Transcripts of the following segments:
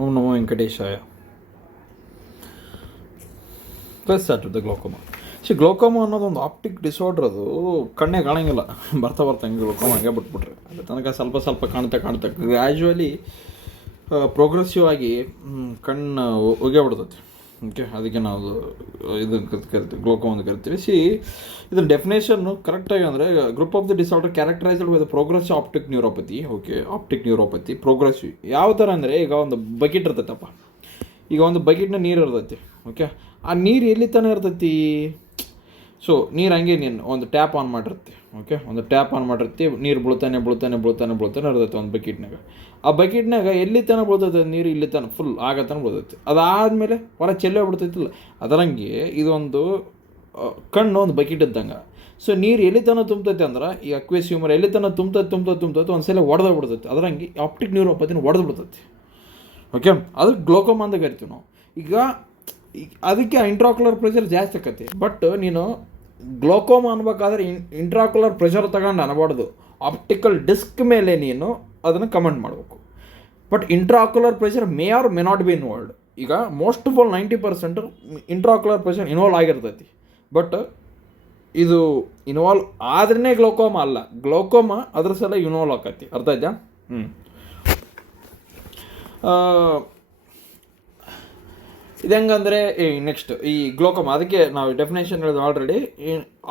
ಓಂ ನಮೋ ವೆಂಕಟೇಶಾಯ. Plus start the glaucoma. Glaucoma ಅನ್ನೋದು ಒಂದು ಆಪ್ಟಿಕ್ ಡಿಸಾರ್ಡರ್. ಅದು ಕಣ್ಣೇ ಕಾಣಂಗಿಲ್ಲ, ಬರ್ತಾ ಹಂಗೆ ಗ್ಲೋಕೋಮಾ ಹಂಗೆ ಬಿಟ್ಬಿಟ್ರೆ ಅಲ್ಲಿ ತನಕ ಸ್ವಲ್ಪ ಕಾಣ್ತಾ ಗ್ರ್ಯಾಜುವಲಿ ಪ್ರೋಗ್ರೆಸಿವ್ ಆಗಿ ಕಣ್ಣು ಒಗೆ ಬಿಡ್ತೈತಿ. ಓಕೆ, ಅದಕ್ಕೆ ನಾವು ಇದನ್ನು ಕರಿತೀವಿ, ಗ್ಲೋಕೋಮಾ ಅಂತ ಕರಿತೀವಿ. ಇದನ್ನ ಡೆಫಿನೇಷನ್ನು ಕರೆಕ್ಟಾಗಿ ಅಂದರೆ group of the disorder characterised with progressive optic neuropathy. Okay, optic neuropathy progressive ಯಾವ ಥರ ಅಂದರೆ, ಈಗ ಒಂದು ಬಕೆಟ್ ಇರ್ತೈತಪ್ಪ, ಈಗ ಒಂದು ಬಕೆಟ್ನ ನೀರು ಇರ್ತೈತಿ. ಓಕೆ, ಆ ನೀರು ಎಲ್ಲಿ ತನಕ ಇರ್ತೈತಿ? ಸೊ ನೀರು ಹಂಗೆ ಒಂದು ಟ್ಯಾಪ್ ಆನ್ ಮಾಡಿರ್ತಿ. ಓಕೆ, ಒಂದು ಟ್ಯಾಪ್ ಆನ್ ಮಾಡಿರ್ತಿ, ನೀರು ಬೀಳ್ತಾನೆ ಇರ್ತೈತೆ ಒಂದು ಬಕೆಟ್ನಾಗ. ಆ ಬಕೆಟ್ನಾಗ ಎಲ್ಲಿ ತನಕ ಬೀಳ್ತೈತೆ ನೀರು? ಇಲ್ಲಿ ತನಕ ಫುಲ್ ಆಗತನ ಬೀಳ್ತೈತಿ. ಅದಾದಮೇಲೆ ಹೊರ ಚೆಲ್ಲೇ ಬಿಡ್ತೈತಿಲ್ಲ. ಅದರಂಗೆ ಇದೊಂದು ಕಣ್ಣು ಒಂದು ಬಕೆಟ್ ಇದ್ದಂಗೆ. ಸೊ ನೀರು ಎಲ್ಲಿ ತನಕ ತುಂಬ್ತೈತೆ ಅಂದ್ರೆ, ಈ ಅಕ್ವೇಸ್ ಹ್ಯೂಮರ್ ಎಲ್ಲಿ ತನಕ ತುಂಬ್ತೈತೆ ಒಂದು ಸಲ ಒಡೆದ ಬಿಡ್ತೈತಿ. ಅದರಂಗೆ ಆಪ್ಟಿಕ್ ನ್ಯೂರೋಪತಿನ ಒಡೆದು ಬಿಡ್ತೈತಿ. ಓಕೆ, ಅದಕ್ಕೆ ಗ್ಲೋಕೋಮಾ ಅಂತ ಕರಿತೀವಿ ನಾವು. ಈಗ ಅದಕ್ಕೆ ಇಂಟ್ರಾಕ್ಯುಲರ್ ಪ್ರೆಷರ್ ಜಾಸ್ತಿ ಆಕತಿ. ಬಟ್ ನೀನು ಗ್ಲೋಕೋಮಾ ಅನ್ಬೇಕಾದ್ರೆ ಇಂಟ್ರಾಕ್ಯುಲರ್ ಪ್ರೆಷರ್ ತಗೊಂಡು ಅನ್ಬಾರ್ದು, ಆಪ್ಟಿಕಲ್ ಡಿಸ್ಕ್ ಮೇಲೆ ನೀನು ಅದನ್ನು ಕಮೆಂಟ್ ಮಾಡಬೇಕು. But intraocular pressure may or may not be involved. ಈಗ most of all 90% intraocular pressure involve ಆಗಿರ್ತೈತಿ. ಬಟ್ ಇದು ಇನ್ವಾಲ್ವ್ ಆದ್ರೇ ಗ್ಲೋಕೋಮಾ ಅಲ್ಲ, ಗ್ಲೋಕೋಮಾ ಅದ್ರ ಸಲ ಇನ್ವಾಲ್ವ್ ಆಕತಿ. ಅರ್ಥ ಆಯ್ತಾ? ಇದು ಹೆಂಗಂದರೆ, ನೆಕ್ಸ್ಟ್ ಈ ಗ್ಲೋಕೋಮಾ, ಅದಕ್ಕೆ ನಾವು ಡೆಫಿನೇಷನ್ ಹೇಳಿದ್ವಿ ಆಲ್ರೆಡಿ.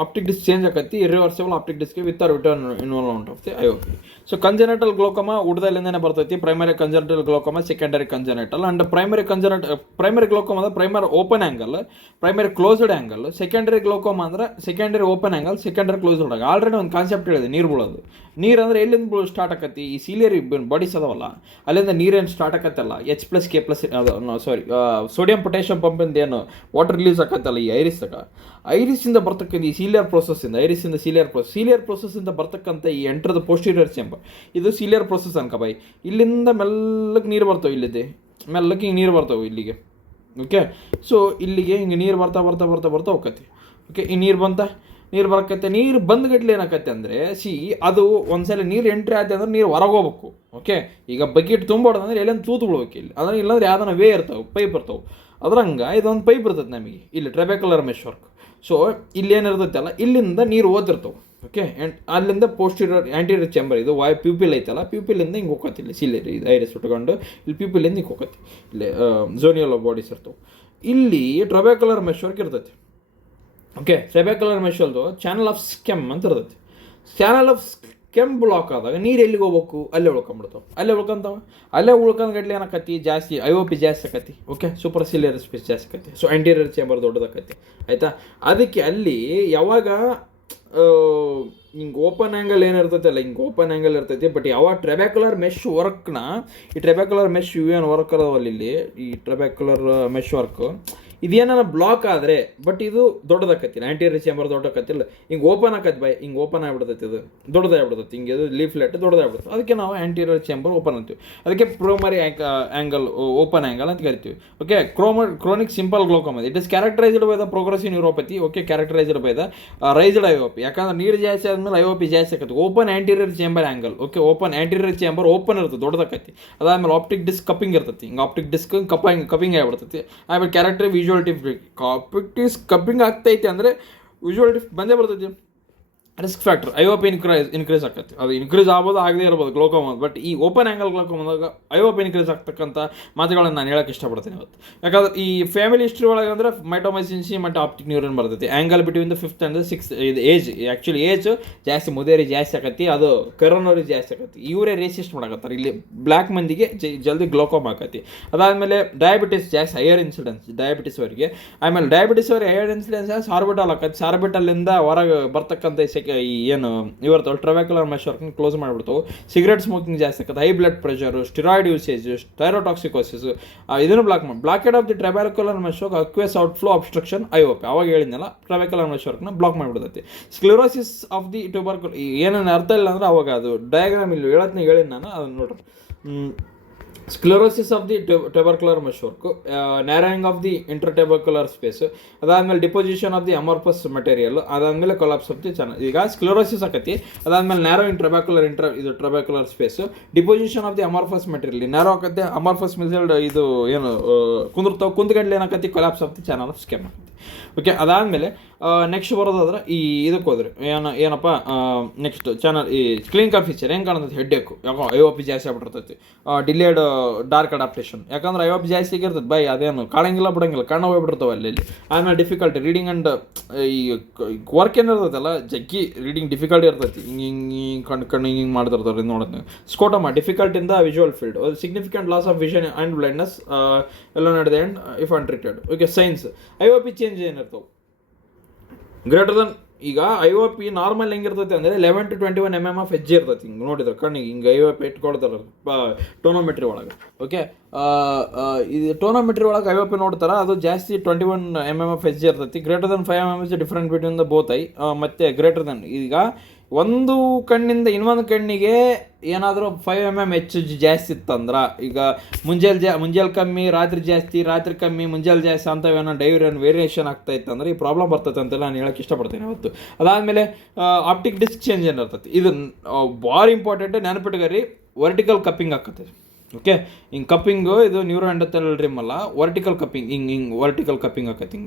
ಆಪ್ಟಿಕ್ ಡಿಸ್ಕ್ ಚೇಂಜ್ ಆಕತಿ, irreversible optic disc with or return involvement of the IOP. So congenital glaucoma ಉಡ್ದಲ್ಲಿಂದನೇ ಬರ್ತೈತಿ. Primary congenital glaucoma, secondary congenital. And primary glaucoma ಅಂದ್ರೆ primary open angle, primary closed angle. Secondary glaucoma ಅಂದ್ರೆ secondary open angle, secondary closed angle. Already ಒಂದು concept ಹೇಳಿದೆ, ನೀರು ಬೀಳೋದು. ನೀರು ಅಂದರೆ ಎಲ್ಲಿಂದ ಸ್ಟಾರ್ಟ್ ಆಕತಿ? ಈ ಸೀಲಿಯರಿ ಬಾಡೀಸ್ ಅದಾವಲ್ಲ, ಅಲ್ಲಿಂದ ನೀರೇನು ಸ್ಟಾರ್ಟ್ ಆಕತ್ತಲ್ಲ, H+K+ ಸೋಡಿಯಂ ಪೊಟ್ಯಾಷಿಯಂ ಪಂಪಿಂದ ಏನು ವಾಟರ್ ರಿಲೀಸ್ ಆಕತ್ತಲ್ಲ ಈ ಐರಿಸಿಂದ ಬರ್ತಕ್ಕಂಥ ಈ ಸೀಲಿಯರ್ ಪ್ರೋಸೆಸ್ಸಿಂದ, ಐರಿಸಿಂದ ಸೀಲಿಯರ್ ಪ್ರೋಸೆಸ್ಸಿಂದ ಬರ್ತಕ್ಕಂಥ ಈ ಎಂಟರ್ ದ ಪೋಸ್ಟೀರಿಯರ್ ಚೇಂಬರ್, ಇದು ಸೀಲಿಯರ್ ಪ್ರೋಸೆಸ್ ಅನ್ಕಬಾಯಿ. ಇಲ್ಲಿಂದ ಮೆಲ್ಲಕ್ಕೆ ನೀರು ಬರ್ತವೆ, ಇಲ್ಲಿದೆ ಮೆಲ್ಲಕ್ಕೆ ಹಿಂಗೆ ನೀರು ಬರ್ತವೆ ಇಲ್ಲಿಗೆ. ಓಕೆ, ಸೊ ಇಲ್ಲಿಗೆ ಹಿಂಗೆ ನೀರು ಬರ್ತಾ ಹೋಗತಿ. ಓಕೆ, ಈ ನೀರು ಬರಕತ್ತೆ. ನೀರು ಬಂದ್ಗಟ್ಲೆ ಏನಾಕತ್ತೆ ಅಂದರೆ, ಅದು ಒಂದ್ಸಲ ನೀರು ಎಂಟ್ರಿ ಆಯ್ತು ಅಂದ್ರೆ ನೀರು ಹೊರಗೆ ಹೋಗ್ಬೇಕು. ಓಕೆ, ಈಗ ಬಕೆಟ್ ತುಂಬೋದಂದ್ರೆ ಎಲ್ಲೇನು ತೂತು ಬಿಡ್ಬೇಕು ಇಲ್ಲಿ. ಅಂದ್ರೆ ಇಲ್ಲಾಂದ್ರೆ ಯಾವ್ದಾನ ವೇ ಇರ್ತಾವೆ, ಪೈಪ್ ಇರ್ತಾವೆ. ಅದ್ರಂಗೆ ಇದೊಂದು ಪೈಪ್ ಇರ್ತೈತೆ ನಮಗೆ ಇಲ್ಲಿ, ಟ್ರೆಬೆಕ್ಯುಲರ್ ಮೆಶ್ ವರ್ಕ್. ಸೊ ಇಲ್ಲಿ ಏನಿರ್ತೈತಲ್ಲ, ಇಲ್ಲಿಂದ ನೀರು ಓದಿರ್ತಾವೆ. ಓಕೆ, ಅಲ್ಲಿಂದ ಪೋಸ್ಟೀರಿಯರ್ ಆ್ಯಂಟೀರಿಯರ್ ಚೇಂಬರ್, ಇದು ಪ್ಯೂಪಿಲ್ ಐತಲ್ಲ, ಪ್ಯೂಪಿಲಿಂದ ಹಿಂಗೆ ಹೋಗತ್ತೆ. ಇಲ್ಲಿ ಸೀಲಿಯರ್ ಇದು ಐರಿಸ್ ಉಟ್ಕೊಂಡು ಇಲ್ಲಿ ಪ್ಯೂಪಿಲಿಂದ ಹಿಂಗೆ ಹೋಗತ್ತೆ. ಇಲ್ಲಿ ಝೋನಿಯಲ್ ಬಾಡೀಸ್ ಇರ್ತವೆ. ಇಲ್ಲಿ ಟ್ರೆಬೆಕ್ಯುಲರ್ ಮೆಶ್ ವರ್ಕ್ ಇರ್ತೈತಿ. ಓಕೆ, ಟ್ರೆಬೆಕ್ಯುಲರ್ ಮೆಶಲ್ದು ಚಾನಲ್ ಆಫ್ ಸ್ಕೆಮ್ ಅಂತ ಇರ್ತೈತಿ. ಚಾನಲ್ ಆಫ್ ಸ್ಕೆಮ್ ಬ್ಲಾಕ್ ಆದಾಗ ನೀರು ಎಲ್ಲಿಗೆ ಹೋಗ್ಬೇಕು? ಅಲ್ಲೇ ಉಳ್ಕೊಂಬಿಡ್ತಾವೆ. ಅಲ್ಲೇ ಉಳ್ಕೊಂಡ್ಗಟ್ಲೆ ಏನಾಕತಿ? ಜಾಸ್ತಿ IOP ಜಾಸ್ತಿ ಆಕತಿ. ಓಕೆ, ಸೂಪರ್ ಸಿಲಿಯರ್ ಸ್ಪೇಸ್ ಜಾಸ್ತಿ ಆಕತಿ. ಸೊ ಆಂಟೀರಿಯರ್ ಚೇಂಬರ್ ದೊಡ್ಡದಾಕತಿ. ಆಯಿತಾ? ಅದಕ್ಕೆ ಅಲ್ಲಿ ಯಾವಾಗ ಹಿಂಗೆ ಓಪನ್ ಆ್ಯಂಗಲ್ ಏನಿರ್ತೈತಲ್ಲ, ಹಿಂಗೆ ಓಪನ್ ಆ್ಯಂಗಲ್ ಇರ್ತೈತಿ. ಬಟ್ ಯಾವಾಗ ಟ್ರೆಬೆಕ್ಯುಲರ್ ಮೆಶ್ ವರ್ಕ್ನ, ಈ ಟ್ರೆಬೆಕ್ಯುಲರ್ ಮೆಶ್ ಏನು ವರ್ಕ್ ಅದಾವಲ್ಲ ಇಲ್ಲಿ, ಈ ಟ್ರೆಬೆಕ್ಯುಲರ್ ಮೆಶ್ ವರ್ಕ್ ಇದೇನ ಬ್ಲಾಕ್ ಆದರೆ, ಬಟ್ ಇದು ದೊಡ್ಡದಾಕತ್ತಿಲ್ಲ, ಆಂಟೀರಿಯರ್ ಚೇಂಬರ್ ದೊಡ್ಡಕತ್ತಿಲ್ಲ, ಹಿಂಗೆ ಓಪನ್ ಆಕತಿ ಹಿಂಗೆ ಓಪನ್ ಆಗಿಬಿಡ್ತೈತಿ. ಇದು ದೊಡ್ಡದಾಗ್ಬಿಡ್ತೈತಿ, ಹಿಂಗೆ ಅದು ಲೀಫ್ಲೆಟ್ ದೊಡ್ಡದಾಗ್ಬಿಡ್ತದೆ. ಅದಕ್ಕೆ ನಾವು ಆಂಟೀರಿಯರ್ ಚೇಂಬರ್ ಓಪನ್ ಅಂತೀವಿ. ಅದಕ್ಕೆ ಪ್ರೈಮರಿ ಆ್ಯಂಗಲ್ ಓಪನ್ ಆ್ಯಂಗಲ್ ಅಂತ ಕರಿತೀವಿ. Okay, chronic simple glaucoma it is characterised by the progressive neuropathy. Okay, characterised by the raised IOP. ಯಾಕಂದ್ರೆ ನೀರು ಜಾಸ್ತಿ ಆದಮೇಲೆ IOP ಜಾಸ್ತಿ ಆಕತಿ. Open anterior chamber angle. Okay, open anterior chamber open ಇರ್ತದೆ, ದೊಡ್ಡದಾಕತಿ. ಅದಾದ್ಮೇಲೆ ಆಪ್ಟಿಕ್ ಡಿಸ್ಕ್ ಕಪ್ಪಿಂಗ್ ಇರ್ತೈತಿ. ಹಿಂಗೆ ಆಪ್ಟಿಕ್ ಡಿಸ್ಕ್ ಕಪ್ಪಿಂಗ್ ಆಗಿಬಿಡ್ತೈತಿ. ಆಮೇಲೆ ಕ್ಯಾರೆಕ್ಟರ್ ವಿಜುವಲಿಟಿ ಕಾಪಿಟಿಸ್ ಕಪ್ಪಿಂಗ್ ಆಗ್ತೈತಿ ಅಂದರೆ ವಿಜುವಲಿಟಿ ಬಂದೇ ಬರ್ತೈತಿ. ರಿಸ್ಕ್ ಫ್ಯಾಕ್ಟರ್ IOP ಇನ್ಕ್ರೀಸ್ ಆಕತಿ. ಅದು ಇನ್ಕ್ರೀಸ್ ಆಗ್ಬೋದು, ಆಗದೇ ಇರ್ಬೋದು ಗ್ಲೋಕೋಮಾ. ಬಟ್ ಈ ಓಪನ್ ಆ್ಯಂಗಲ್ ಗ್ಲೋಕೋಮಾದಾಗ IOP ಇನ್ಕ್ರೀಸ್ ಆಗ್ತಕ್ಕಂಥ ಮಾತುಗಳನ್ನು ನಾನು ಹೇಳೋಕ್ಕೆ ಇಷ್ಟಪಡ್ತೀನಿ ಇವತ್ತು. ಯಾಕಂದ್ರೆ ಈ ಫ್ಯಾಮಿಲಿ ಹಿಸ್ಟ್ರಿ ಒಳಗೆ ಅಂದರೆ ಮೈಟೋಮೈಸಿನ್ಸಿ ಮತ್ತು ಆಪ್ಟಿಕ್ ನ್ಯೂರನ್ ಬರ್ತೈತಿ. Angle between the 5th and 6th ಇದು ಏಜ್. ಆ್ಯಕ್ಚುಲಿ ಏಜ್ ಜಾಸ್ತಿ ಮುದೇರಿ ಜಾಸ್ತಿ ಆಕತಿ, ಅದು ಕರೋನರಿ ಜಾಸ್ತಿ ಆಕತಿ. ಇವರೇ ರೇಸಿಸ್ಟ್ ಮಾಡಕತ್ತಾರೆ ಇಲ್ಲಿ. ಬ್ಲ್ಯಾಕ್ ಮಂದಿಗೆ ಜಲ್ದಿ ಗ್ಲೋಕೋಮಾ ಆಕತಿ. ಅದಾದಮೇಲೆ ಡಯಾಬಿಟಿಸ್ ಜಾಸ್ತಿ, ಹೈಯರ್ ಇನ್ಸಿಡೆನ್ಸ್ ಡಯಾಬಿಟಿಸ್ವರೆಗೆ. ಆಮೇಲೆ ಡಯಾಬಿಟಿಸ್ವರೆಗೆ ಹೈಯರ್ ಇನ್ಸಿಡೆನ್ಸ್ ಸಾರ್ಬಿಟಲ್ ಆಕತಿ. ಸಾರ್ಬಿಟಲ್ಲಿಂದ ಹೊರಗೆ ಬರ್ತಕ್ಕಂಥ ಈ ಏನು ಇವ್ರದ್ದು ಟ್ರೆಬೆಕ್ಯುಲರ್ ಮೆಶ್ ವರ್ಕ್ನ ಕ್ಲೋಸ್ ಮಾಡಿಬಿಡ್ತಾವೆ. ಸಿಗರೇಟ್ ಸ್ಮೋಕಿಂಗ್ ಜಾಸ್ತಿ ಆಕತ್ತೆ, high blood pressure, steroid usage, thyrotoxicosis ಇದನ್ನು blocked of the trabecular mesh work, aqueous outflow obstruction IOP. ಅವಾಗ ಹೇಳಿದ್ನಲ್ಲ, ಟ್ರೆಬೆಕ್ಯುಲರ್ ಮೆಶ್ ವರ್ಕ್ನ ಬ್ಲಾಕ್ ಮಾಡಿಬಿಡ್ತೈತಿ. ಸ್ಕ್ಲೆರೋಸಿಸ್ ಆಫ್ ದಿ ಟ್ಯೂಬರ್ಕುಲೋಸಿಸ್ ಏನೇನು ಅರ್ಥ ಇಲ್ಲ ಅಂದ್ರೆ ಅವಾಗ ಅದು ಡಯಾಗ್ರಾಮ್ ಇಲ್ಲಿ ಹೇಳಿದ್ನ ನಾನು ಅದನ್ನು ನೋಡ್ರಿ. Sclerosis of the tubercular meshwork, narrowing of the intertubercular space, ಅದಾದಮೇಲೆ deposition of the amorphous material, ಅದಾದಮೇಲೆ ಕೊಲಾಪ್ಸ್ ಆಫ್ ದಿ ಚಾನಲ್. ಈಗ ಸ್ಕ್ಲೆರೋಸಿಸ್ ಆಕತಿ, ಅದಾದಮೇಲೆ narrowing tubercular space, deposition of the amorphous material narrow ಆಕತ್ತೆ, ಅಮಾರ್ಫಸ್ ಮಿಸೈಲ್ ಇದು ಏನು ಕುಂತ್ಗಂಡ್ಲೆ ಏನಾಕತಿ, collapse of the channel of Schlemm ಆಕತಿ. ಓಕೆ, ಅದಾದಮೇಲೆ ನೆಕ್ಸ್ಟ್ ಬರೋದಾದ್ರೆ ಈ ಇದಕ್ಕೆ ಹೋದ್ರಿ ಏನಪ್ಪ ನೆಕ್ಸ್ಟ್ ಚಾನಲ್ ಈ ಕ್ಲಿನಿಕಲ್ ಫೀಚರ್ ಹೆಂಗೆ ಕಾಣತೈತಿ, ಹೆಡ್ಡೇಕು ಯಾಕೋ IOP ಜಾಸ್ತಿ ಆಗ್ಬಿಟ್ಟಿರ್ತೈತಿ, ಡಿಲೇಡ್ ಡಾರ್ಕ್ ಅಡಾಪ್ಟೇಷನ್, ಯಾಕಂದ್ರೆ IOP ಜಾಸ್ತಿ ಆಗಿರ್ತದೆ ಬೈ, ಅದೇನು ಕಾಣಂಗಿಲ್ಲ ಬಿಡಂಗಿಲ್ಲ, ಕಣ್ಣು ಹೋಗ್ಬಿಡ್ತಾವೆ ಅಲ್ಲಿ. ಆಮೇಲೆ ಡಿಫಿಕಲ್ಟಿ ರೀಡಿಂಗ್ ಆ್ಯಂಡ್ ಈ ವರ್ಕ್ ಏನಿರ್ತೈತಲ್ಲ ಜಗ್ಗಿ ರೀಡಿಂಗ್ ಡಿಫಿಕಲ್ಟಿ ಇರ್ತೈತಿ, ಹಿಂಗೆ ಕಣ್ಣು ಹಿಂಗೆ ಮಾಡ್ತಿರ್ತಾರೆ ನೋಡೋದು ನೀವು. Scotoma difficult in the visual field, significant loss of vision and blindness ಎಲ್ಲ ನಡೆದೆ and if untreated. Okay, signs IOP change ಏನಿರ್ತಾವೆ ಗ್ರೇಟರ್ ದನ್, ಈಗ IOP ನಾರ್ಮಲ್ ಹೆಂಗಿರ್ತೈತಿ ಅಂದರೆ 11 to 21 mm ಆಫ್ ಎಜ್ ಇರ್ತೈತಿ. ಹಿಂಗೆ ನೋಡಿದ್ರೆ ಕಣ್ಣಿಗೆ ಹಿಂಗೆ IOP ಇಟ್ಕೊಳ್ತಾರೆ ಟೋನೋಮೆಟ್ರಿ ಒಳಗೆ. ಓಕೆ, ಇದು ಟೋನೋಮೆಟ್ರಿ ಒಳಗೆ IOP ನೋಡ್ತಾರೆ, ಅದು ಜಾಸ್ತಿ 21 mm ಆಫ್ ಎಜ್ ಇರ್ತೈತಿ. Greater than 5 mm is different between the both I. ಮತ್ತು ಗ್ರೇಟರ್ ದನ್, ಈಗ ಒಂದು ಕಣ್ಣಿಂದ ಇನ್ನೊಂದು ಕಣ್ಣಿಗೆ ಏನಾದರೂ 5 mm ಹೆಚ್ಚು ಜಾಸ್ತಿ ಇತ್ತಂದ್ರೆ, ಈಗ ಮುಂಜಾನೆ ಕಮ್ಮಿ ರಾತ್ರಿ ಜಾಸ್ತಿ, ರಾತ್ರಿ ಕಮ್ಮಿ ಮುಂಜಾನೆ ಜಾಸ್ತಿ ಅಂತವೇನೋ ವೇರಿಯೇಷನ್ ಆಗ್ತಾ ಇತ್ತಂದ್ರೆ ಈ ಪ್ರಾಬ್ಲಮ್ ಬರ್ತೈತೆ ಅಂತೆಲ್ಲ ನಾನು ಹೇಳಕ್ಕೆ ಇಷ್ಟಪಡ್ತೀನಿ ಅವತ್ತು. ಅದಾದಮೇಲೆ ಆಪ್ಟಿಕ್ ಡಿಸ್ಕ್ ಚೇಂಜ್ ಏನಿರ್ತೈತಿ, ಇದು ಭಾರಿ ಇಂಪಾರ್ಟೆಂಟ್, ನೆನಪಿಟ್ಕರಿ. ವರ್ಟಿಕಲ್ ಕಪ್ಪಿಂಗ್ ಆಕತ್ತೆ. ಓಕೆ, ಹಿಂಗೆ ಕಪ್ಪಿಂಗು ಇದು ನ್ಯೂರೋ ಎಂಡೋಥೆಲಿಯಲ್ ರಿಮ್ ಅಲ್ಲ, ವರ್ಟಿಕಲ್ ಕಪ್ಪಿಂಗ್, ಹಿಂಗೆ ವರ್ಟಿಕಲ್ ಕಪ್ಪಿಂಗ್ ಆಕತ್ತೆ.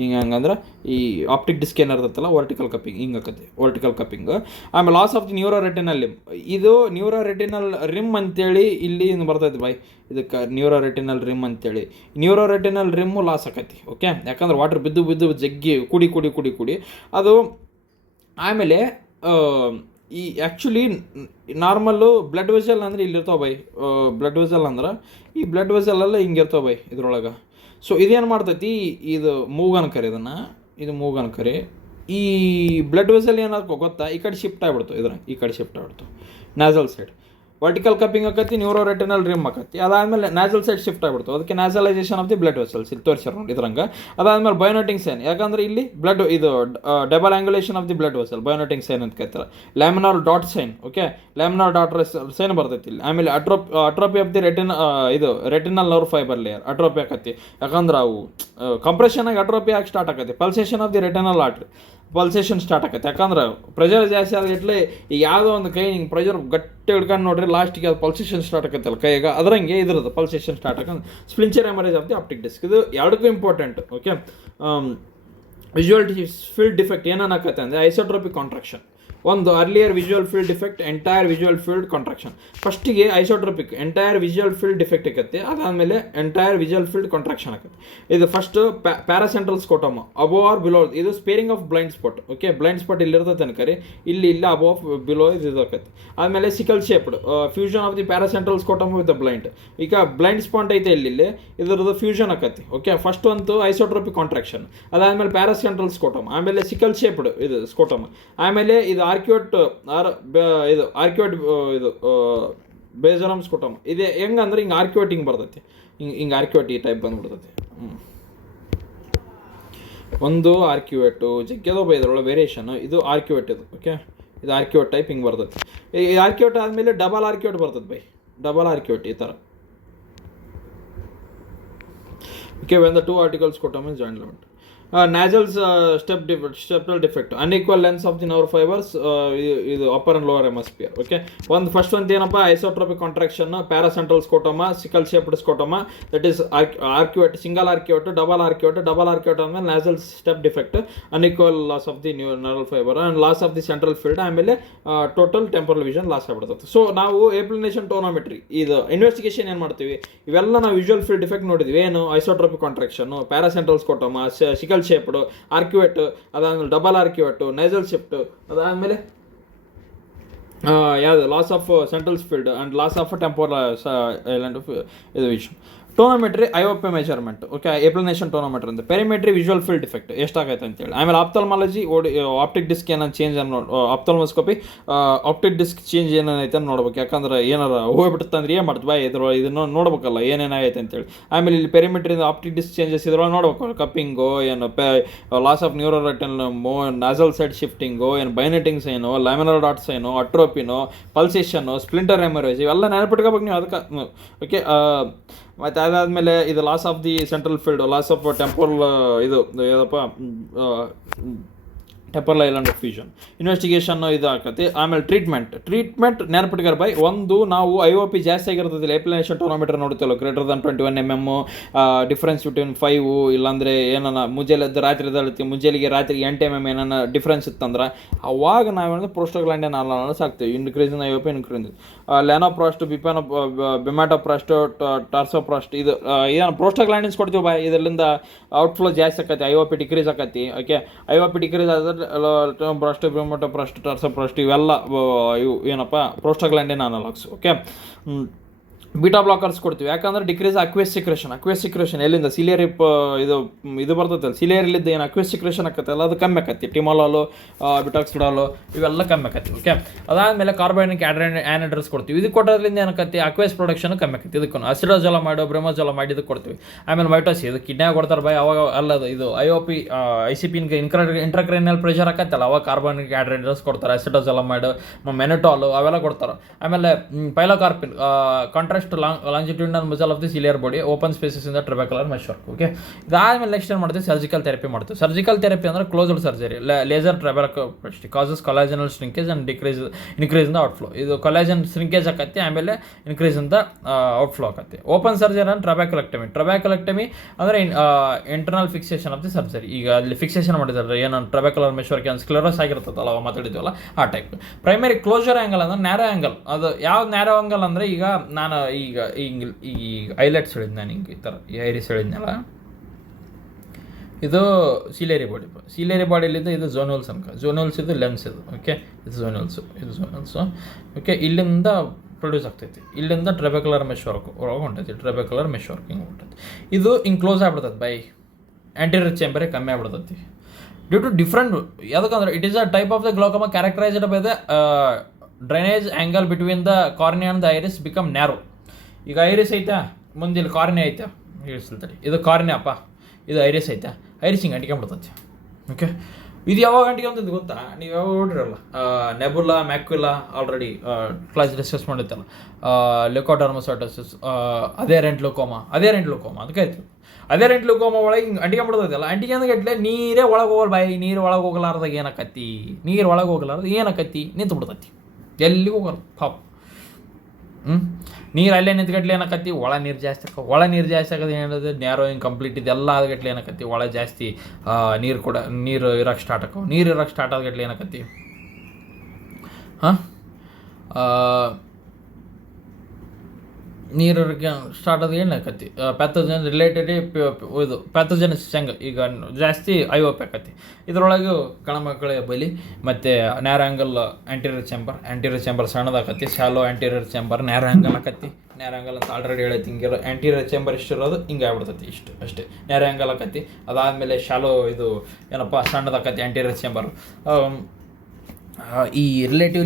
ಹಂಗಂದ್ರೆ ಈ ಆಪ್ಟಿಕ್ ಡಿಸ್ಕ್ ಏನಿರ್ತೈತಲ್ಲ ವರ್ಟಿಕಲ್ ಕಪ್ಪಿಂಗ್ ಹಿಂಗೆ ಆಕತ್ತೆ, ವರ್ಟಿಕಲ್ ಕಪ್ಪಿಂಗ್. ಆಮೇಲೆ loss of the neuro retinal rim, ಇದು ನ್ಯೂರೋ ರೆಟಿನಲ್ ರಿಮ್ ಅಂತೇಳಿ ಇಲ್ಲಿ ಬರ್ತೈತೆ ಬಾಯ್, ಇದಕ್ಕೆ ನ್ಯೂರೋ ರೆಟಿನಲ್ ರಿಮ್ ಅಂತೇಳಿ. ನ್ಯೂರೋ ರೆಟಿನಲ್ ರಿಮ್ಮು ಲಾಸ್ ಆಕತಿ. ಓಕೆ, ಯಾಕಂದ್ರೆ ವಾಟರ್ ಬಿದ್ದು ಜಗ್ಗಿ ಕುಡಿ ಅದು. ಆಮೇಲೆ ಈ ಆ್ಯಕ್ಚುಲಿ ನಾರ್ಮಲ್ಲು ಬ್ಲಡ್ ವೆಸಲ್ ಅಂದರೆ ಇಲ್ಲಿರ್ತಾವೆ ಬೈ, ಬ್ಲಡ್ ವೆಸಲ್ ಅಂದ್ರೆ ಈ ಬ್ಲಡ್ ವೆಸಲೆಲ್ಲ ಹಿಂಗಿರ್ತಾವೆ ಬೈ ಇದ್ರೊಳಗೆ. ಸೊ ಇದೇನು ಮಾಡ್ತೈತಿ, ಇದು ಮೂಗನ ಕರಿ, ಇದು ಮೂಗನ ಕರಿ. ಈ ಬ್ಲಡ್ ವೆಸಲ್ ಏನಾದ್ರು ಗೊತ್ತಾ, ಈ ಕಡೆ ಶಿಫ್ಟ್ ಆಗ್ಬಿಡ್ತು, ಈ ಕಡೆ ಶಿಫ್ಟ್ ಆಗ್ಬಿಡ್ತು ನ್ಯಾಸಲ್ ಸೈಡ್. ವರ್ಟಿಕಲ್ ಕಪ್ಪಿಂಗ್ ಆಕತಿ, ನ್ಯೂರೋ ರೆಟಿನಲ್ ರಿಮ್ ಆಕತಿ. ಅದಾದಮೇಲೆ ನ್ಯಾಸಲ್ ಸೈಡ್ ಶಿಫ್ಟ್ ಆಗ್ಬಿಡ್ತು, ಅದಕ್ಕೆ ನ್ಯಾಸಲೈಸೇಷನ್ ಆಫ್ ದಿ ಬ್ಲಡ್ ವೆಸಲ್ಸ್ ಇಲ್ಲಿ ತೋರಿಸ್ಯಾರ ನೋಡಿ ಇದ್ರಂಗೆ. ಅದಾದಮೇಲೆ ಬಯೋನಟಿಂಗ್ ಸೈನ್, ಯಾಕಂದ್ರೆ ಇಲ್ಲಿ ಬ್ಲಡ್ ಇದು double angulation of the blood vessel, bayoneting sign ಅಂತ ಕರೀತಾರೆ. Laminar dot sign, okay, laminar dot sign ಬರ್ತೈತಿ ಇಲ್ಲಿ. ಆಮೇಲೆ atrophy of the retinal nerve fibre layer atrophy ಆಕತಿ, ಯಾಕಂದ್ರೆ ಅವು ಕಂಪ್ರೆಷನ್ ಆಗಿ ಅಟ್ರೋಪಿ ಆಗಿ ಸ್ಟಾರ್ಟ್ ಆಕತಿ. Pulsation of the retinal artery, pulsation start ಆಕತ್ತೆ, ಯಾಕಂದ್ರೆ ಪ್ರೆಷರ್ ಜಾಸ್ತಿ ಆಗಿಟ್ಲೆ ಈಗ ಯಾವುದೋ ಒಂದು ಕೈ ಹಿಂಗೆ ಪ್ರೆಷರ್ ಗಟ್ಟಿ ಹಿಡ್ಕೊಂಡು ನೋಡ್ರಿ ಲಾಸ್ಟಿಗೆ ಅದು ಪಲ್ಸೇಷನ್ ಸ್ಟಾರ್ಟ್ ಆಕತ್ತಲ್ಲ ಕೈಯಾಗ, ಅದರಂಗೆ ಇದ್ರದ್ದು ಪಲ್ಸೇಷನ್ ಸ್ಟಾರ್ಟ್ ಆಕಂದ್ರೆ splinter haemorrhage of the optic disc. ಇದು ಎರಡಕ್ಕೂ important. Okay, visual field defect ಏನಾಕತ್ತೆ ಅಂದರೆ ಐಸೋಟ್ರೋಪಿಕ್ ಕಾಂಟ್ರಾಕ್ಷನ್. ಒಂದು earlier visual field defect, entire visual field contraction. ಫಸ್ಟಿಗೆ isotropic entire visual field defect ಆಕತ್ತೆ, ಅದಾದಮೇಲೆ ಎಂಟೈರ್ ವಿಜುವಲ್ ಫೀಲ್ಡ್ ಕಾಂಟ್ರಾಕ್ಷನ್ ಆಕತ್ತೆ. ಇದು first paracentral scotoma, above or below, ಇದು sparing of blind spot. Okay, blind spot ಇಲ್ಲಿರ್ತದೆ ಅನ್ಕರಿ, ಇಲ್ಲಿ ಅಬೋವ್ ಬಿಲೋ ಇದು ಆಕತ್ತೆ. ಆಮೇಲೆ sickle shaped fusion of the paracentral scotoma with the blind. ಈಗ ಬ್ಲೈಂಡ್ ಸ್ಪಾಟ್ ಐತೆ ಇಲ್ಲಿ, ಇದರದ್ದು ಫ್ಯೂಷನ್ ಆಕತಿ. ಓಕೆ, ಫಸ್ಟ್ ಒಂದು ಐಸೋಟ್ರೋಪಿಕ್ ಕಾಂಟ್ರಾಕ್ಷನ್, ಅದಾದಮೇಲೆ ಪ್ಯಾರಾಸೆಂಟ್ರಲ್ ಸ್ಕೋಟಮ್, ಆಮೇಲೆ ಸಿಕಲ್ ಶೇಪ್ಡ್ ಇದು ಸ್ಕೋಟಮ್, ಆಮೇಲೆ ಇದು ಆರ್ಕ್ಯೂಟ್ ಇದು ಬೇಜರಮ್ ಸ್ಕೋಟಮ್. ಇದೆ ಹೆಂಗಂದ್ರೆ ಹಿಂಗೆ ಆರ್ಕ್ಯೂಟ್ ಹಿಂಗೆ ಬರ್ತೈತಿ, ಹಿಂಗೆ ಆರ್ಕ್ಯೂಟ್ ಈ ಟೈಪ್ ಬಂದ್ಬಿಡ್ತೈತಿ. ಒಂದು ಆರ್ಕ್ಯೂಟು ಜಗ್ಗದೋ ಬೈ ಇದ್ರೊಳಗೆ ವೇರಿಯೇಷನ್, ಇದು ಆರ್ಕ್ಯೂಟ್ ಇದು. ಓಕೆ, ಇದು ಆರ್ಕ್ಯೂಟ್ ಟೈಪ್ ಹಿಂಗೆ ಬರ್ತೈತಿ. ಈ ಆರ್ಕ್ಯೂಟ್ ಆದಮೇಲೆ ಡಬಲ್ ಆರ್ಕ್ಯೂಟ್ ಬರ್ತದೆ ಬೈ, ಡಬಲ್ ಆರ್ಕ್ಯೂಟ್ ಈ ಥರ. Okay, when the two article scotoma is joint limit. Nasal's steptal defect, unequal lengths of the nerve fibers, ಇದು upper and lower hemisphere. Okay, first ಒಂದು ಏನಪ್ಪ, isotropic contraction, paracentral scotoma, sickle shaped scotoma, that is arcuate, single arcuate, double arcuate ಆದಮೇಲೆ nasal step defect, unequal loss of the nerve fibre and loss of the central field, ಆಮೇಲೆ total temporal vision loss ಆಗ್ಬಿಡ್ತದೆ. So ನಾವು applanation ಟೋನೋಮೆಟ್ರಿ ಇದು investigation ಏನು ಮಾಡ್ತೀವಿ, ಇವೆಲ್ಲ ನಾವು visual field defect ನೋಡಿದ್ವಿ. ಏನು isotropic contraction, paracentral scotoma, sickle ಶೇಪ್ಡು, ಆರ್ಕ್ಯೂಟ್, ಅದಾದ್ಮೇಲೆ ಡಬಲ್ ಆರ್ಕ್ಯೂಟ್, ನೈಸಲ್ ಶಿಫ್ಟ್, ಅದಾದಮೇಲೆ ಯಾವುದು loss of central field and loss of temporal ಇದು ವಿಷನ್. ಟೋನೋಮೆಟ್ರಿ ಐಒಪಿ ಮೆಜರ್ಮೆಂಟ್, ಓಕೆ, ಎಪ್ಲನೇಷನ್ ಟೋನೋಮೆಟ್ರಿ ಅಂತ. ಪೆರಿಮೆಟ್ರಿ ವಿಜುವಲ್ ಫೀಲ್ಡ್ ಡಿಫೆಕ್ಟ್ ಎಷ್ಟಾಗೈತೆ ಅಂತೇಳಿ. ಆಮೇಲೆ ಆಪ್ತಲ್ಮಾಲಜಿ ಆಪ್ಟಿಕ್ ಡಿಸ್ಕ್ ಏನಾರು ಚೇಂಜ್ ಆಪ್ತಲ್ಮೋಸ್ಕೋಪಿ ಆಪ್ಟಿಕ್ ಡಿಸ್ಕ್ ಚೇಂಜ್ ಏನೇನೈತೆ ನೋಡ್ಬೇಕು, ಯಾಕಂದ್ರೆ ಏನಾರ ಹೋಗ್ಬಿಡುತ್ತೆ ಅಂದ್ರೆ ಏನು ಮಾಡ್ತು ಬಾಯ್ ಇದ್ರೊಳಗೆ ಇದನ್ನು ನೋಡ್ಬೇಕಲ್ಲ ಏನೇನಾಗೈತೆ ಅಂತೇಳಿ. ಆಮೇಲೆ ಇಲ್ಲಿ ಪೆರಿಮೆಟ್ರಿಂದ ಆಪ್ಟಿಕ್ ಡಿಸ್ಕ್ ಚೇಂಜಸ್ ಇದ್ರೊಳಗೆ ನೋಡ್ಬೇಕು, ಕಪ್ಪಿಂಗು ಏನು ಲಾಸ್ ಆಫ್ ನ್ಯೂರೋರೆಟಲ್ನಮು, ನಾಸಲ್ ಸೈಡ್ ಶಿಫ್ಟಿಂಗು, ಏನು ಬೈನೆಟಿಂಗ್ಸ್ ಏನು, ಲ್ಯಾಮಿನರ್ ಡಾಟ್ಸ್ ಏನು, ಅಟ್ರೋಪಿನೋ, ಪಲ್ಸೇಷನ್ನು, ಸ್ಪ್ಲಿಂಟರ್ ಹೆಮರೇಜ್ ಇವೆಲ್ಲ ನೆನಪಿಟ್ಕೋಬೇಕು ನೀವು ಅದಕ್ಕೆ. ಓಕೆ, ಮತ್ತು ಅದಾದಮೇಲೆ ಇದು loss of the central field, loss of temporal ಇದು ಏನಪ್ಪ ಟೆಂಪರಲ್ ಐಲ್ಯಾಂಡ್ ಫ್ಯೂಷನ್, ಇನ್ವೆಸ್ಟಿಗೇಷನ್ ಇದು ಆಕತಿ. ಆಮೇಲೆ ಟ್ರೀಟ್ಮೆಂಟ್ ನೆನಪಿಟ್ಗಾರ ಬೈ. ಒಂದು ನಾವು IOP ಜಾಸ್ತಿ ಆಗಿರ್ತದೆ, ಎಪ್ಲನೇಷನ್ ಟೋನೋಮೀಟರ್ ನೋಡ್ತೀವಲ್ಲ, greater than 21 mm, difference between 5 ಇಲ್ಲಾಂದರೆ ಏನಾನ ಮುಂಜಾನೆದ್ದು ಮುಂಜಾನೆಗೆ ರಾತ್ರಿ 8 mm ಏನಾನ ಡಿಫ್ರೆನ್ಸ್ ಇತ್ತಂದ್ರೆ ಅವಾಗ ನಾವೇನಂದ್ರೆ ಪ್ರೋಸ್ಟಾಗ್ಲಾಂಡಿನ್ ಅನಾಲಿಸಿಸ್ ಆಗ್ತೀವಿ. ಇನ್ಕ್ರೀಸ್ ಇನ್ IOP, ಇನ್ಕ್ರೀಸ್ ಲೆನೋಪ್ರಾಸ್ಟ್, ಬಿಪಾನೋಪ್ರಾಸ್ಟ್, ಟಾರ್ಸೋಪ್ರಾಸ್ಟ್ ಇದು ಏನು ಪ್ರೋಸ್ಟಾಗ್ಲಾಂಡಿನ್ಸ್ ಕೊಡ್ತೀವಿ ಬಾಯ್. ಇದರಿಂದ ಔಟ್ಫ್ಲೋ ಜಾಸ್ತಿ ಆಕತಿ, IOP ಡಿಕ್ರೀಸ್ ಆಕತಿ. ಓಕೆ, IOP ಡಿಕ್ರೀಸ್ ಆದ್ರೆ ಬ್ರಾಸ್ಟ್, ಬಿಮಾಟೋಪ್ರಾಸ್ಟ್, ಟಾರ್ಸೋಪ್ರಾಸ್ಟ್ ಇವೆಲ್ಲ ಇವು ಏನಪ್ಪ ಪ್ರೋಸ್ಟಾಗ್ಲಾಂಡಿನ್ ಅನಾಲಾಗ್ಸ್. ಓಕೆ, ಬೀಟಾ ಬ್ಲಾಕರ್ಸ್ ಕೊಡ್ತೀವಿ, ಯಾಕಂದ್ರೆ ಡಿಕ್ರೀಸ್ ಅಕ್ವೇಸ್ ಸಿಕ್ರೇಷನ್ ಎಲ್ಲಿಂದ ಸಿಲಿಯರಿ ಇದು ಬರ್ತೈತಲ್ಲ, ಸಿಲಿಯರಿಲಿದ್ದ ಏನು ಅಕ್ವೇಸ್ ಸಿಕ್ರೇಷನ್ ಆಕತ್ತಲ್ಲ ಅದು ಕಮ್ಮಿ ಆಕತಿ. ಟಿಮಾಲಾಲು, ಬಿಟಾಕ್ಸಿಡಾಲು ಇವೆಲ್ಲ ಕಮ್ಮಿ ಆಕತಿ. ಓಕೆ, ಅದಾದಮೇಲೆ ಕಾರ್ಬನಿಕ್ ಆ್ಯನಿಡ್ರಸ್ ಕೊಡ್ತೀವಿ. ಇದು ಕೊಟ್ಟೋದ್ರಿಂದ ಏನಕ್ಕತಿ ಅಕ್ವೇಸ್ ಪ್ರೊಡಕ್ಷನ್ ಕಮ್ಮಿ ಆಕತಿ. ಇದಕ್ಕೂ ಅಸಿಡೋಜಲಮೈಡ್, ಬ್ರೆಮೋಜಲಮೈಡ್ ಇದು ಕೊಡ್ತೀವಿ. ಆಮೇಲೆ ಮೈಟೋಸಿ ಇದು ಕಿಡ್ನ್ಯಾಗ ಕೊಡ್ತಾರೆ ಬಾಯ್. ಅವಾಗ ಅಲ್ಲದು ಇದು IOP ICP ಇಂಟ್ರಾಕ್ರೇನಿಯಲ್ ಪ್ರೆಷರ್ ಆಕತ್ತಲ್ಲ, ಅವಾಗ ಕಾರ್ಬನಿಕ್ ಆ್ಯನಿಡ್ರಸ್ ಕೊಡ್ತಾರೆ. ಅಸಿಡೋಜಲಮೈಡ್, ಮೆನಟಾಲು ಅವೆಲ್ಲ ಕೊಡ್ತಾರೆ. ಆಮೇಲೆ ಪೈಲೋಕಾರ್ಪಿನ್ contrast longitudinal muscle of the ciliary body, open spaces in the trabecular meshwork. Okay, ಇದಾದ್ಮೇಲೆ ನೆಕ್ಸ್ಟ್ ಏನು ಮಾಡ್ತೀವಿ, ಸರ್ಜಿಕಲ್ ಥೆರಪಿ ಮಾಡ್ತೀವಿ. ಸರ್ಜಿಕಲ್ ಥೆರಪಿ ಅಂದರೆ closed surgery, laser trabeculoplasty causes collagenal shrinkage and increase in the outflow. ಇದು collagen shrinkage ಆಕತಿ, ಆಮೇಲೆ increase in the outflow ಆಕತಿ. Open surgery ಅಂದ್ರೆ ಟ್ರಬೆಕುಲೆಕ್ಟಮಿ ಅಂದರೆ internal fixation of the surgery. ಈಗ ಅಲ್ಲಿ ಫಿಕ್ಸೇಷನ್ ಮಾಡಿದ್ದಾರೆ ಏನು ಟ್ರಬೆಕ್ಯುಲರ್ ಮೆಶ್ವರ್ಕ್ ಏನು ಸ್ಕ್ಲೆರೋಸ್ ಆಗಿರ್ತದಲ್ಲ ಅವಾಗ ಮಾತಾಡಿದ್ವಲ್ಲ ಆ ಟೈಪ್. ಪ್ರೈಮರಿ ಕ್ಲೋಜರ್ ಆ್ಯಂಗಲ್ ಅಂದ್ರೆ ನ್ಯಾರೋ ಆ್ಯಂಗಲ್. ಅದು ಯಾವ ನ್ಯಾರೋ ಆ್ಯಂಗಲ್ ಅಂದರೆ ಈಗ ನಾನು ಈಗ ಐಲೆಟ್ಸ್ ಹೇಳಿದ್ ನಾನು ಹಿಂಗೆ ಈ ಥರ ಐರಿಸ್ ಹೇಳಿದ್ನಲ್ಲ, ಇದು ಸಿಲೇರಿ ಬಾಡಿಲಿದ್ದು ಇದು ಝೋನಲ್ಸ್ ಅನ್ಕ, ಝೋನಲ್ಸ್ ಇದು ಲೆನ್ಸ್ ಇದು. ಓಕೆ, ಇದು ಝೋನಲ್ಸು. ಓಕೆ, ಇಲ್ಲಿಂದ ಪ್ರೊಡ್ಯೂಸ್ ಆಗ್ತೈತಿ, ಇಲ್ಲಿಂದ ಟ್ರಬೆಕ್ಯುಲರ್ ಮೆಶ್ವರ್ಕ್ ಒಳಗೆ ಹೊಂಟೈತಿ, ಟ್ರಬೆಕ್ಯುಲರ್ ಮೆಶ್ವರ್ಕ್ ಹಿಂಗೆ ಹೊಂಟೈತಿ. ಇದು ಹಿಂಗೆ ಕ್ಲೋಸ್ ಆಗ್ಬಿಡ್ತೈತೆ ಬೈ, ಆ್ಯಂಟೀರಿಯರ್ ಚೇಂಬರೇ ಕಮ್ಮಿ ಆಗ್ಬಿಡ್ತೈತಿ ಡ್ಯೂ ಟು ಡಿಫ್ರೆಂಟ್. ಯಾಕಂದ್ರೆ it is a type of the glaucoma characterised by the drainage angle between the cornea and the iris become narrow. ಈಗ ಐರಿಸ್ ಐತಾ, ಮುಂದೆ ಇಲ್ಲಿ ಕಾರ್ನಿಯಾ ಐತೆ, ಹೇಳ್ತಾರೆ ಇದು ಕಾರ್ನಿಯಾಪ್ಪ, ಇದು ಐರಿಸ್ ಐತೆ, ಐರಿಸ್ ಹಿಂಗೆ ಅಂಟಿಕೊಂಡ್ಬಿಡ್ತೈತಿ. ಓಕೆ, ಇದು ಯಾವಾಗ ಅಂಟಿಕೊಂತದ್ದು ಗೊತ್ತಾ, ನೀವು ಯಾವಾಗ ನೋಡಿರಲ್ಲ ನೆಬುಲಾ, ಮ್ಯಾಕ್ಯುಲಾ ಆಲ್ರೆಡಿ ಕ್ಲಾಸ್ ಡಿಸ್ಕಸ್ ಮಾಡಿತ್ತಲ್ಲ, ಲೆಕೋಡರ್ಮೋಸೈಟೋಸಿಸ್, ಅದೇರೆಂಟ್ ಲುಕೋಮಾ ಅದಕ್ಕೆ ಆಯ್ತು. ಅದೇರೆಂಟ್ ಲುಕೋಮಾ ಒಳಗೆ ಹಿಂಗೆ ಅಂಟಿಕೊಂಡ್ಬಿಡ್ತೈತಲ್ಲ, ಅಂಟಿಕೊಂಡಗಟ್ಲೆ ನೀರೇ ಒಳಗೆ ಹೋಗಲ್ಲ ಬಾಯಿ, ನೀರು ಒಳಗೆ ಹೋಗಲಾರ್ದಾಗ ಏನಾಕತ್ತಿ, ನೀರು ಒಳಗೆ ಹೋಗಲಾರ್ದಾಗ ಏನಾಕತ್ತಿ, ನಿಂತು ಬಿಡ್ತೈತಿ, ಎಲ್ಲಿಗೂ ಹೋಗಲ್ಲ ಪಾಪ. ನೀರು ಅಲ್ಲೇ ನಿಂತ್ಗಟ್ಲೆ ಏನಾಕತ್ತಿ, ಒಳ ನೀರು ಜಾಸ್ತಿ ಆಗೋದು ಏನಿದೆ, ನ್ಯಾರೋ ಹಿಂಗೆ ಕಂಪ್ಲೀಟ್ ಇದೆಲ್ಲ ಆದಗಟ್ಲೆ ಏನಾಕತ್ತಿ, ಒಳ ಜಾಸ್ತಿ ನೀರು ಇರೋಕ್ಕೆ ಸ್ಟಾರ್ಟ್ ಆಕವು. ನೀರು ಇರೋಕ್ಕೆ ಸ್ಟಾರ್ಟ್ ಆದಗಟ್ಲೆ ಏನಾಕತ್ತಿ, ನೀರು ಸ್ಟಾರ್ಟ್ ಆದ ಏನಾಕತ್ತಿ, ಪ್ಯಾಥೋಜನ್ ರಿಲೇಟೆಡ್ ಇದು ಪ್ಯಾಥೋಜನಸ್ ಹೆಂಗೆ ಈಗ ಜಾಸ್ತಿ IOP ಆಕತಿ. ಇದರೊಳಗೆ ಕಣಮಕ್ಕಳ ಬಲಿ ಮತ್ತು ನ್ಯಾರೋ ಆ್ಯಂಗಲ್ ಆ್ಯಂಟೀರಿಯರ್ ಚೇಂಬರ್ ಸಣ್ಣದಾಕತಿ, shallow anterior chamber narrow angle ಆಕತಿ. ನ್ಯಾರೋ ಆ್ಯಂಗಲ್ ಅಂತ ಆಲ್ರೆಡಿ ಹೇಳೈತಿ, ಹಿಂಗೆ ಆ್ಯಂಟೀರಿಯರ್ ಚೇಂಬರ್ ಇಷ್ಟಿರೋದು ಹಿಂಗೆ ಆಗ್ಬಿಡ್ತೈತಿ, ಇಷ್ಟು ಅಷ್ಟೇ ನ್ಯಾರೋ ಆ್ಯಂಗಲ್ ಆಕತಿ. ಅದಾದಮೇಲೆ ಶಾಲೋ ಇದು ಏನಪ್ಪ ಸಣ್ಣದಾಕತಿ ಆ್ಯಂಟೀರಿಯರ್ ಚೇಂಬರ್. ಈ ರಿಲೇಟಿವ್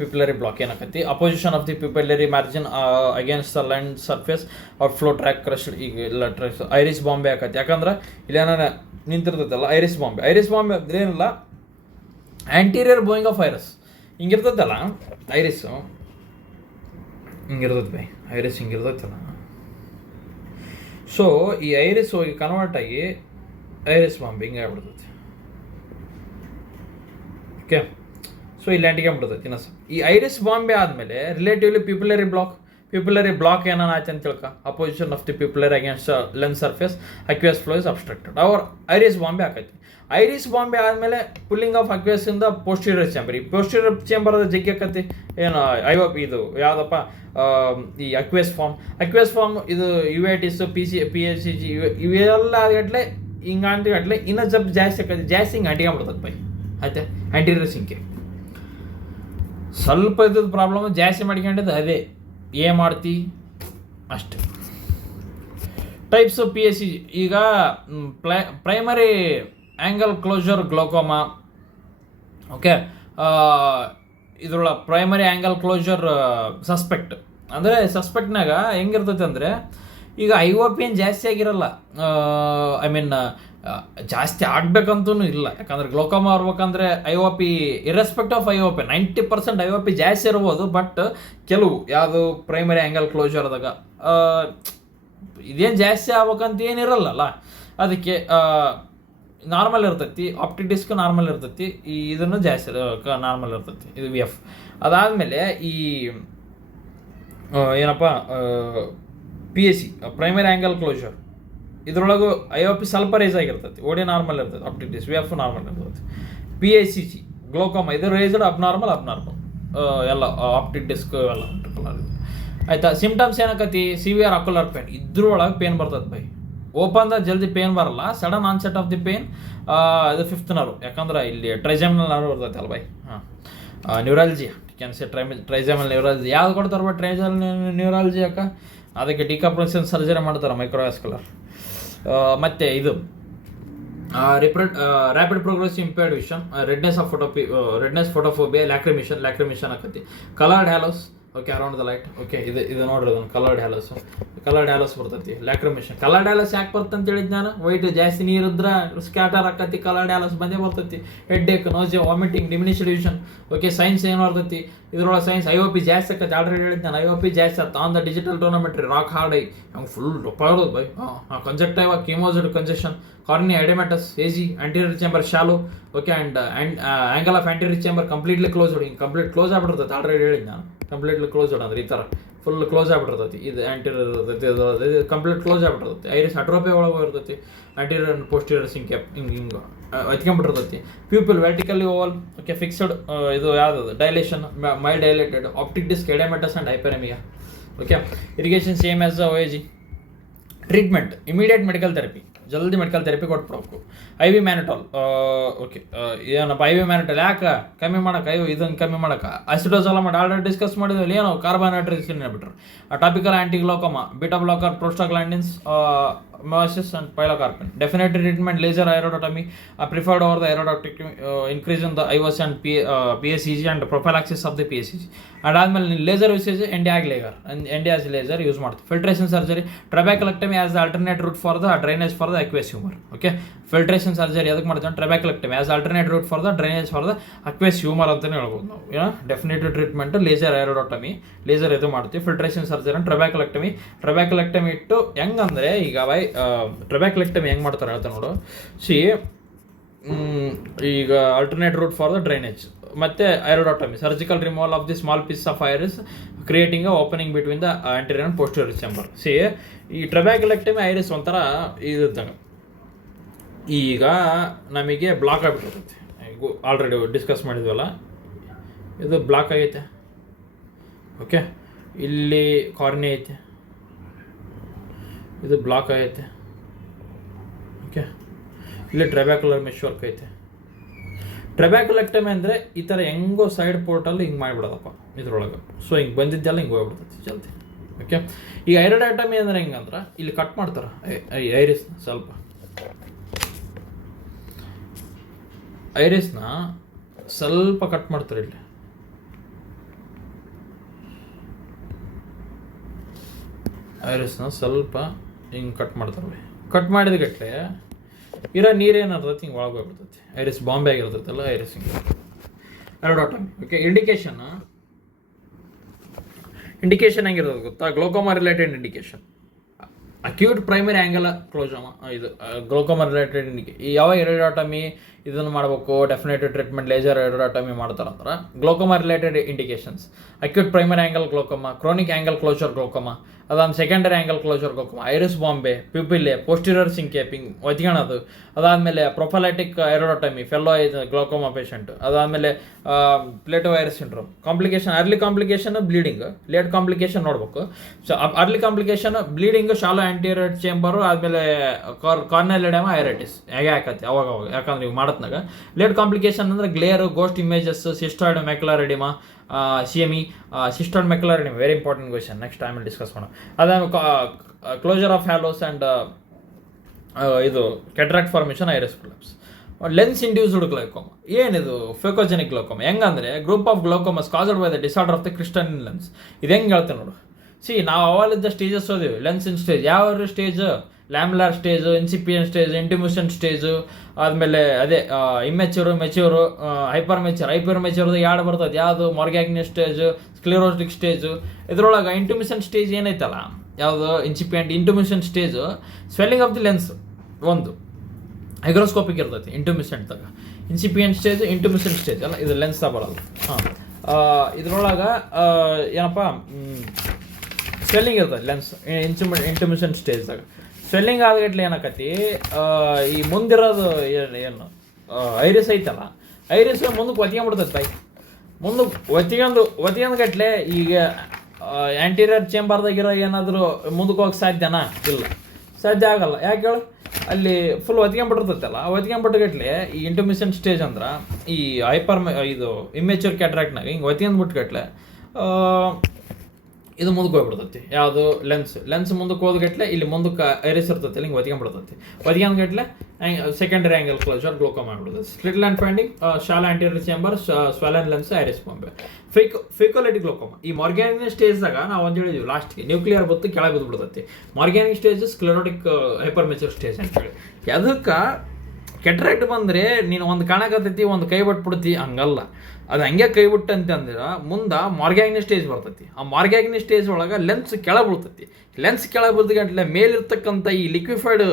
ಪಿಪ್ಯುಲರಿ ಬ್ಲಾಕ್ ಏನಾಕತಿ, apposition of the pupillary margin against the land surface outflow track crush. ಈಗ ಇಲ್ಲ ಐರಿಸ್ ಬಾಂಬೆ ಆಕತಿ, ಯಾಕಂದ್ರೆ ಇಲ್ಲೇನ ನಿಂತಿರ್ತೈತಲ್ಲ ಐರಿಸ್ ಬಾಂಬೆ ಏನಿಲ್ಲ ಆ್ಯಂಟೀರಿಯರ್ ಬೋಯಿಂಗ್ ಆಫ್ ಐರಿಸ್ ಹಿಂಗಿರ್ತೈತಲ್ಲ, ಐರಿಸ್ಸು ಹಿಂಗಿರ್ತೈತೆ ಬೈ, ಐರಿಸ್ ಹಿಂಗಿರ್ತೈತಲ್ಲ. ಸೊ ಈ ಐರಿಸ್ ಹೋಗಿ ಕನ್ವರ್ಟ್ ಆಗಿ ಐರಿಸ್ ಬಾಂಬೆ ಹಿಂಗೆ ಆಗ್ಬಿಡ್ತೈತಿ. ಓಕೆ, ಸೊ ಇಲ್ಲಿ ಅಂಟಿಕೊಂಡ್ಬಿಡ್ತೈತಿ ಇನ್ನೊಂದು. ಈ ಐರಿಸ್ ಬಾಂಬೆ ಆದಮೇಲೆ ರಿಲೇಟಿವ್ಲಿ ಪಿಪ್ಯುಲರಿ ಬ್ಲಾಕ್ ಏನಾನ ಆಯ್ತು ಅಂತ ತಿಳ್ಕ, apposition of the pupillary against lens surface aqueous flow is obstructed, ಅವ್ರ ಐರಿಸ್ ಬಾಂಬೆ ಆಕೈತಿ. ಐರಿಸ್ ಬಾಂಬೆ ಆದಮೇಲೆ ಪುಲ್ಲಿಂಗ್ ಆಫ್ ಅಕ್ವೇಸ್ ಇಂದ ಪೋಸ್ಟೀರಿಯರ್ ಚೇಂಬರ್. ಈ ಪೋಸ್ಟೀರಿಯರ್ ಚೇಂಬರ್ ಜಗ್ಗಿ ಆಕತಿ ಏನು IOP ಇದು ಯಾವುದಪ್ಪ, ಈ ಅಕ್ವೇಸ್ ಫಾರ್ಮ್ ಇದು UATs PHCG ಇವೆಲ್ಲ ಆದಗಟ್ಲೆ ಹಿಂಗೆ ಅಂಟಿಗಟ್ಲೆ ಇನ್ನೂ ಜಬ್ ಜಾಸ್ತಿ ಆಕತಿ, ಜಾಸ್ತಿ ಹಿಂಗೆ ಅಂಟಿಕೊಂಡ್ಬಿಡ್ತದೆ ಬೈ. ಆಯ್ತಾ, ಆ್ಯಂಟೀರಿಯರ್ ಸಿಂಕೆ ಸ್ವಲ್ಪ ಇದ್ದದ್ದು ಪ್ರಾಬ್ಲಮ್ ಜಾಸ್ತಿ ಮಾಡ್ಕೊಂಡಿದ್ದು ಅದೇ. ಏನು ಮಾಡ್ತಿ, ಅಷ್ಟೇ. Types of P S C ಈಗ primary angle closure glaucoma. Okay, ಇದ್ರೊಳ ಪ್ರೈಮರಿ ಆ್ಯಂಗಲ್ ಕ್ಲೋಜರ್ ಸಸ್ಪೆಕ್ಟ್ ಅಂದರೆ ಸಸ್ಪೆಕ್ಟ್ನಾಗ ಹೆಂಗಿರ್ತೈತೆ ಅಂದರೆ ಈಗ IOP ಏನು ಜಾಸ್ತಿ ಆಗಿರಲ್ಲ, ಐ ಮೀನ್ ಜಾಸ್ತಿ ಆಗಬೇಕಂತೂ ಇಲ್ಲ. ಯಾಕಂದ್ರೆ ಗ್ಲೋಕೋಮಾ ಬರ್ಬೇಕಂದ್ರೆ IOP ಇರ್ರೆಸ್ಪೆಕ್ಟ್ ಆಫ್ IOP 90% IOP ಜಾಸ್ತಿ ಇರ್ಬೋದು. ಬಟ್ ಕೆಲವು ಯಾವುದು ಪ್ರೈಮರಿ ಆ್ಯಂಗಲ್ ಕ್ಲೋಜರ್ದಾಗ ಇದೇನು ಜಾಸ್ತಿ ಆಗ್ಬೇಕಂತ ಏನಿರಲ್ಲಲ್ಲ, ಅದಕ್ಕೆ ನಾರ್ಮಲ್ ಇರ್ತೈತಿ. ಆಪ್ಟಿಕ್ ಡಿಸ್ಕ್ ನಾರ್ಮಲ್ ಇರ್ತೈತಿ, ಇದನ್ನು ಜಾಸ್ತಿ ನಾರ್ಮಲ್ ಇರ್ತೈತಿ, ಇದು VF. ಅದಾದಮೇಲೆ ಈ ಏನಪ್ಪ PSC ಪ್ರೈಮರಿ ಆ್ಯಂಗಲ್ ಕ್ಲೋಜರ್, ಇದ್ರೊಳಗೂ IOP ಸ್ವಲ್ಪ ರೈಸ್ ಆಗಿರ್ತೈತಿ, OD ನಾರ್ಮಲ್ ಇರ್ತೈತಿ, ಆಪ್ಟಿಕ್ ಡಿಸ್ಕ್ VF ನಾರ್ಮಲ್ ಇರ್ತೈತಿ. PACG ಗ್ಲೋಕೋಮಾ ಇದು ರೈಸ್ಡ್ ಅಬ್ನಾರ್ಮಲ್ ಎಲ್ಲ ಆಪ್ಟಿಕ್ ಡಿಸ್ಕ್ ಎಲ್ಲ ಆಯ್ತಾ. ಸಿಮ್ಟಮ್ಸ್ ಏನಾಕತಿ, ಸಿವಿಯರ್ ಅಕ್ಯುಲರ್ ಪೇನ್, ಇದ್ರೊಳಗೆ ಪೇನ್ ಬರ್ತದೆ ಬೈ. ಓಪನ್ದಾಗ ಜಲ್ದಿ ಪೇನ್ ಬರಲ್ಲ, sudden onset of the pain. ಇದು 5th ನರ್ವ್, ಯಾಕಂದ್ರೆ ಇಲ್ಲಿ ಟ್ರೈಜೆಮಿನಲ್ ನರ್ವ್ ಇರ್ತೈತೆ ಅಲ್ಲ by. Neurology can say ಟ್ರೈಜೆಮಿನಲ್ neurology. ಯಾವ್ದು ಕೊಡ್ತಾರೆ ಬೈ ಟ್ರೈಜೆಮಿನಲ್ ನ್ಯೂರಾಲಜಿ ಯಾಕೆ, ಅದಕ್ಕೆ ಡಿಕಾಪ್ರೇಷನ್ ಸರ್ಜರಿ ಮಾಡ್ತಾರೆ, ಮೈಕ್ರೋವ್ಯಾಸ್ಕ್ಯುಲರ್. ಮತ್ತು ಇದು rapid progressive impaired vision, redness photophobia, lacrimation ಆಕತಿ. Coloured haloes, okay, around the light. Okay, ಇದು ನೋಡ್ರಿ ಅದನ್ನು ಕಲರ್ಡ್ ಹ್ಯಾಲೋಸ್ ಬರ್ತೈತಿ. ಲ್ಯಾಕ್ರಿಮಿಷನ್, ಕಲರ್ಡ್ ಹ್ಯಾಲೋಸ್ ಯಾಕೆ ಬರ್ತಂತ ಹೇಳಿದ್ ನಾನು, ವೈಟ್ ಜಾಸ್ತಿ ನೀರಿದ್ರೆ ಸ್ಕ್ಯಾಟರ್ ಆಕತಿ, ಕಲರ್ಡ್ ಹ್ಯಾಲೋಸ್ ಬಂದೇ ಬರ್ತೈತಿ. Headache, nausea, vomiting, diminished vision. Okay, signs ಏನು ಬರ್ತೈತಿ ಇದ್ರೊಳಗೆ, ಸೈನ್ಸ್ IOP ಜಾಸ್ತಿ ಆಕತಿ. ಆಲ್ರೆಡಿ ಹೇಳಿದ್ ನಾನು IOP ಜಾಸ್ತಿ ಆತ on the digital tonometry, rock hard eye ಹಂಗೆ ಫುಲ್ ಡೊಪ್ಪ ಇರೋದು ಬೈ. Conjunctiva, chemosed congestion, cornea oedematous, AG, anterior chamber shallow. Okay, and angle of anterior chamber completely closed, ಹಿಂಗೆ ಕಂಪ್ಲೀಟ್ ಕ್ಲೋಸ್ ಆಗ್ಬಿಟ್ಟಿರ್ತೈತೆ. ಆಲ್ರೆಡಿ ಹೇಳಿದ್ ನಾನು ಕಂಪ್ಲೀಟ್ಲಿ ಕ್ಲೋಸ್ಡ್ ಅಂದ್ರೆ ಈ ಥರ ಫುಲ್ ಕ್ಲೋಸ್ ಆಗ್ಬಿಟ್ಟಿರ್ತೈತಿ. ಇದು ಆಂಟೀರಿಯರ್ ಇರ್ತೈತಿ, ಕಂಪ್ಲೀಟ್ ಕ್ಲೋಸ್ ಆಗ್ಬಿಟ್ಟಿರ್ತೈತಿ. ಐರಿಸ್ ಅಟ್ರೋಪಿ ಒಳಗೆ ಇರ್ತೈತಿ, ಆಂಟೀರಿಯರ್ ಅಂಡ್ ಪೋಸ್ಟೀರಿಯರ್ ಸಿಂಕ್ಯಾಪ್ ಹಿಂಗೆ ಹಚ್ಕೊಂಡ್ಬಿಟ್ಟಿರ್ತೈತಿ. Pupil vertically oval. Okay, fixed, ಇದು ಯಾವ್ದು dilation, mild dilated. Optic disc, oedematous and hyperaemia. Okay, irrigation same as OAG. Treatment immediate medical therapy, ಜಲ್ದಿ ಮೆಡಿಕಲ್ ಥೆರಪಿ ಕೊಟ್ಬಿಡ್ಬೇಕು. IV mannitol. ಓಕೆ, ಏನಪ್ಪ IV ಮ್ಯಾನಟಾಲ್ ಯಾಕೆ ಕಮ್ಮಿ ಮಾಡೋಕೆ, ಇದನ್ನು ಕಮ್ಮಿ ಮಾಡೋಕೆ ಅಸಿಡೋಸಲ ಮಾಡಿ ಆಲ್ರೆಡಿ ಡಿಸ್ಕಸ್ ಮಾಡಿದ್ವಿ. ಏನೋ ಕಾರ್ಬೋಹೈಡ್ರೇಟ್ಸ್ ಬಿಟ್ರು. Topical antiglaucoma, beta blocker, prostaglandins, molasses and pilocarpine. Definitely treatment laser iridotomy preferred over the iridectomy, increase in the IOC and PSCG and prophylaxis of the PSCG. ಅದಾದ್ಮೇಲೆ ಲೇಸರ್ ಯೂಸೇಜ್ ಎಂಡಿಯಾಸ್ laser use ಮಾಡ್ತೀವಿ. Filtration surgery, trabeculectomy as the alternate route for the drainage for the aqueous humour. Okay, filtration surgery ಅದಕ್ಕೆ ಮಾಡ್ತೀವಿ, trabeculectomy as alternate route for the drainage for the aqueous humour ಅಂತಲೇ ಹೇಳ್ಬೋದು ನಾವು. Definitive treatment laser ಐರೋಡೋಟಮಿ, laser ಇದು ಮಾಡ್ತೀವಿ. Filtration surgery and ಟ್ರಬ್ಯಾಕ್ಯುಲೆಕ್ಟಮಿ ಇಟ್ಟು ಹೆಂಗಂದ್ರೆ ಈಗ ಟ್ರಬ್ಯಾಕ್ಯುಲೆಕ್ಟಮಿ ಹೆಂಗೆ ಮಾಡ್ತಾರೆ ಹೇಳ್ತಾ ನೋಡು. ಈಗ alternate route for the drainage ಮತ್ತು iridotomy, surgical removal of the small piece of iris, creating a opening between the anterior and posterior chamber. ಈ ಟ್ರಬ್ಯಾಕ್ಯುಲೆಕ್ಟಮಿ ಐರಿಸ್ ಒಂಥರ ಇದ್ದಾಗ ಈಗ ನಮಗೆ ಬ್ಲಾಕ್ ಆಗಿಬಿಟ್ಟಿರ್ತೈತಿ. ಆಲ್ರೆಡಿ ಡಿಸ್ಕಸ್ ಮಾಡಿದ್ವಲ್ಲ, ಇದು ಬ್ಲಾಕ್ ಆಗೈತೆ. ಓಕೆ, ಇಲ್ಲಿ ಕಾರ್ನಿ ಐತೆ, ಇದು ಬ್ಲಾಕ್ ಆಗೈತೆ. ಓಕೆ, ಇಲ್ಲಿ ಟ್ರಬ್ಯಾಕ್ಯುಲರ್ ಮೆಶ್ ವರ್ಕ್ ಐತೆ. ಟ್ರಬ್ಯಾಕ್ಯುಲೆಕ್ಟಮಿ ಅಂದರೆ ಈ ಥರ ಹೆಂಗೋ ಸೈಡ್ ಪೋರ್ಟಲ್ಲಿ ಹಿಂಗೆ ಮಾಡಿಬಿಡೋದಪ್ಪ ಇದ್ರೊಳಗೆ. ಸೊ ಹಿಂಗೆ ಬಂದಿದ್ದೆಲ್ಲ ಹಿಂಗೆ ಹೋಗ್ಬಿಡ್ತೈತಿ ಜಲ್ದಿ. ಓಕೆ, ಈಗ ಐರೋಡಾಟಮಿ ಅಂದರೆ ಹೆಂಗಂದ್ರೆ ಇಲ್ಲಿ ಕಟ್ ಮಾಡ್ತಾರೆ ಐರಿಸ್ನ, ಸ್ವಲ್ಪ ಕಟ್ ಮಾಡ್ತಾರೆ. ಇಲ್ಲಿ ಐರಿಸ್ನ ಸ್ವಲ್ಪ ಹಿಂಗೆ ಕಟ್ ಮಾಡ್ತಾರೆ. ಕಟ್ ಮಾಡಿದ ಗಟ್ಟಲೆ ಇರೋ ನೀರೇನಿರ್ತೈತಿ ಹಿಂಗೆ ಒಳಗೆ ಹೋಗ್ಬಿಡ್ತೈತಿ. ಐರಿಸ್ ಬಾಂಬೆ ಆಗಿರ್ತೈತಲ್ಲ, ಐರಿಸ್ ಹಿಂಗೆ ಐರೋಡಾಟಮಿ. ಓಕೆ, ಇಂಡಿಕೇಶನ್ ಹೆಂಗಿರ್ತದೆ ಗೊತ್ತಾ, glaucoma related indication, acute primary angle closure. ಇದು ಗ್ಲೋಕೋಮಾ ರಿಲೇಟೆಡ್ ಯಾವ ಐರೋಡಾಟಮಿ ಇದನ್ನು ಮಾಡಬೇಕು, ಡೆಫಿನೆಟಿವ್ ಟ್ರೀಟ್ಮೆಂಟ್ ಲೇಸರ್ ಐರೋಡಾಟಮಿ ಮಾಡ್ತಾರಂದ್ರೆ glaucoma related indications, acute primary angle glaucoma, chronic angle closure glaucoma, ಅದಾದ secondary angle closure glaucoma, iris bombe, ಪ್ಯೂಪಿಲ್ಲೆ, posterior ಸಿಂಕೇಪಿಂಗ್ ಒತ್ಕೊಳೋದು, ಅದಾದಮೇಲೆ prophylactic iridotomy, fellow glaucoma patient, ಅದಾದಮೇಲೆ plateau iris syndrome. Complication, early complication bleeding, late complication ನೋಡ್ಬೇಕು. So early complication bleeding, shallow anterior chamber, ಆದಮೇಲೆ corneal oedema, iritis ಹೇಗೆ ಹಾಕತ್ತೆ ಅವಾಗ ಯಾಕಂದ್ರೆ ನೀವು ಮಾಡತ್ನಾಗ. ಲೇಟ್ ಕಾಂಪ್ಲಿಕೇಶನ್ ಅಂದರೆ glare, ghost images, cystoid macular oedema, CME, cystal macula edema, very important question. Next time we'll discuss ಮಾಡೋಣ. ಅದಾದ ಕ್ಲೋಜರ್ ಆಫ್ ಹ್ಯಾಲೋಸ್ ಆ್ಯಂಡ್ ಇದು cataract formation, iris prolapse. Lens induced glaucoma ಏನಿದು? ಫೆಕೋಜೆನಿಕ್ ಗ್ಲೋಕೋಮ ಹೆಂಗಂದ್ರೆ group of glaucomas caused by the disorder of the crystalline lens. ಇದು ಹೆಂಗೆ ಹೇಳ್ತೇನೆ ನೋಡು. ನಾವು ಅವಾಲಿದ್ದ ಸ್ಟೇಜಸ್ ಓದಿವಿ. ಲೆನ್ಸ್ ಇನ್ ಸ್ಟೇಜ್ ಯಾವ stage? Lamellar stage, incipient stage, ಇಂಟಿಮ್ಯೂಷನ್ ಸ್ಟೇಜು, ಆದಮೇಲೆ ಅದೇ ಇಮ್ಮೆಚ್ಯೂರು, ಮೆಚ್ಯೂರು, ಹೈಪರ್ ಮೆಚ್ಯೂರ್ದು ಎರಡು ಬರ್ತದೆ. ಯಾವುದು? Morgagni stage, sclerotic stage. ಇದ್ರೊಳಗೆ ಇಂಟಿಮ್ಯೂಷನ್ ಸ್ಟೇಜ್ ಏನೈತಲ್ಲ, ಯಾವುದು incipient ಇಂಟಿಮ್ಯೂಷನ್ stage, swelling of the lens ಒಂದು ಹೈಗ್ರೋಸ್ಕೋಪಿಕ್ ಇರ್ತೈತಿ ಇಂಟಿಮ್ಯೂಷೆಂಟ್ದಾಗ. ಇನ್ಸಿಪಿಯಂಟ್ ಸ್ಟೇಜ್, ಇಂಟಿಮ್ಯೂಷನ್ ಸ್ಟೇಜ್ ಅಲ್ಲ, ಇದು ಲೆನ್ಸ್ ಬರಲ್ಲ. ಇದ್ರೊಳಗೆ ಏನಪ್ಪ ಸ್ವೆಲ್ಲಿಂಗ್ ಇರ್ತದೆ ಲೆನ್ಸ್ ಇಂಟಿಮ್ಯೂಷನ್ ಸ್ಟೇಜ್ದಾಗ. ಸ್ವೆಲ್ಲಿಂಗ್ ಆದಗಟ್ಲೆ ಏನಾಕತಿ, ಈ ಮುಂದಿರೋದು ಏನು ಐರಿಸ್ ಐತಲ್ಲ, ಐರಿಸ್ ಮುಂದಕ್ಕೆ ಒತ್ಕೊಂಡ್ಬಿಡ್ತದೆ ತಾಯಿ. ಮುಂದಕ್ಕೆ ಒತ್ಕೊಂಡು ಗಟ್ಲೆ ಈಗ ಆ್ಯಂಟೀರಿಯರ್ ಚೇಂಬರ್ದಾಗಿರೋ ಏನಾದರೂ ಮುಂದಕ್ಕೆ ಹೋಗಕ್ಕೆ ಸಾಧ್ಯನಾ? ಇಲ್ಲ, ಸಾಧ್ಯ ಆಗಲ್ಲ. ಯಾಕೆ ಹೇಳು? ಅಲ್ಲಿ ಫುಲ್ ಒತ್ಕೊಂಡ್ಬಿಟ್ಟಿರ್ತೈತಲ್ಲ, ಒತ್ಕೊಂಡ್ಬಿಟ್ಟುಗಟ್ಲೆ ಈ ಇಂಟಿಮ್ಯೂಷನ್ ಸ್ಟೇಜ್ ಅಂದ್ರೆ ಈ ಇದು ಇಮ್ಮೆಚ್ಯೂರ್ ಕ್ಯಾಟ್ರಾಕ್ಟ್ನಾಗ ಹಿಂಗೆ ಒತ್ಕೊಂಡ್ಬಿಟ್ಗಟ್ಲೆ ಇದು ಮುಂದಕ್ಕೆ ಹೋಗ್ಬಿಡ್ತೈತಿ. ಯಾವುದು? ಲೆನ್ಸ್ ಮುಂದಕ್ಕೆ ಹೋದ್ಗಟ್ಲೆ ಇಲ್ಲಿ ಮುಂದಕ್ಕೆ ಐರಿಸ್ ಇರ್ತೈತಿ, ಹಿಂಗೆ ಒತ್ಕೊಂಡ್ಬಿಡ್ತೈತಿ. ಒತ್ಕೊಂಡ್ಗಟ್ಲೆ ಸೆಕೆಂಡರಿ ಆಂಗಲ್ ಕ್ಲೋಜರ್ ಗ್ಲೋಕೋಮ ಆಗ್ಬಿಡ್ತದೆ. Slit lamp finding, shallow anterior chamber, swollen lens, iris bombe. Phacolytic glaucoma ಈ ಮಾರ್ಗ್ಯಾನಿಕ್ ಸ್ಟೇಜ್ದಾಗ ನಾವು ಒಂದು ಹೇಳಿದ್ವಿ ಲಾಸ್ಟ್ಗೆ, ನ್ಯೂಕ್ಲಿಯರ್ ಬತ್ತು ಕೆಳಗೆ ಬಿದ್ದುಬಿಡ್ತೈತಿ. ಮಾರ್ಗ್ಯಾನಿಕ್ ಸ್ಟೇಜ್ ಸ್ಕ್ಲೆರೋಟಿಕ್ ಹೈಪರ್ ಮೆಚ್ಯೂರ್ ಸ್ಟೇಜ್ ಅಂತೇಳಿ. ಅದಕ್ಕೆ ಕೆಟ್ರಾಕ್ಟ್ ಬಂದರೆ ನೀನು ಒಂದು ಕಾಣಕತ್ತೈತಿ, ಒಂದು ಕೈ ಬಿಟ್ಬಿಡ್ತಿ, ಹಂಗಲ್ಲ. ಅದು ಹಂಗೆ ಕೈ ಬಿಟ್ಟು ಅಂತಂದ್ರೆ ಮುಂದೆ ಮಾರ್ಗ್ಯಾಗ್ನಿ ಸ್ಟೇಜ್ ಬರ್ತೈತಿ. ಆ ಮಾರ್ಗ್ಯಾಗ್ನಿ ಸ್ಟೇಜ್ ಒಳಗೆ ಲೆನ್ಸ್ ಕೆಳಗೆ ಬೀಳ್ತೈತಿ. ಲೆನ್ಸ್ ಕೆಳಗೆ ಬಿದ್ದ ಮೇಲಿರ್ತಕ್ಕಂಥ ಈ ಲಿಕ್ವಿಫೈಡ್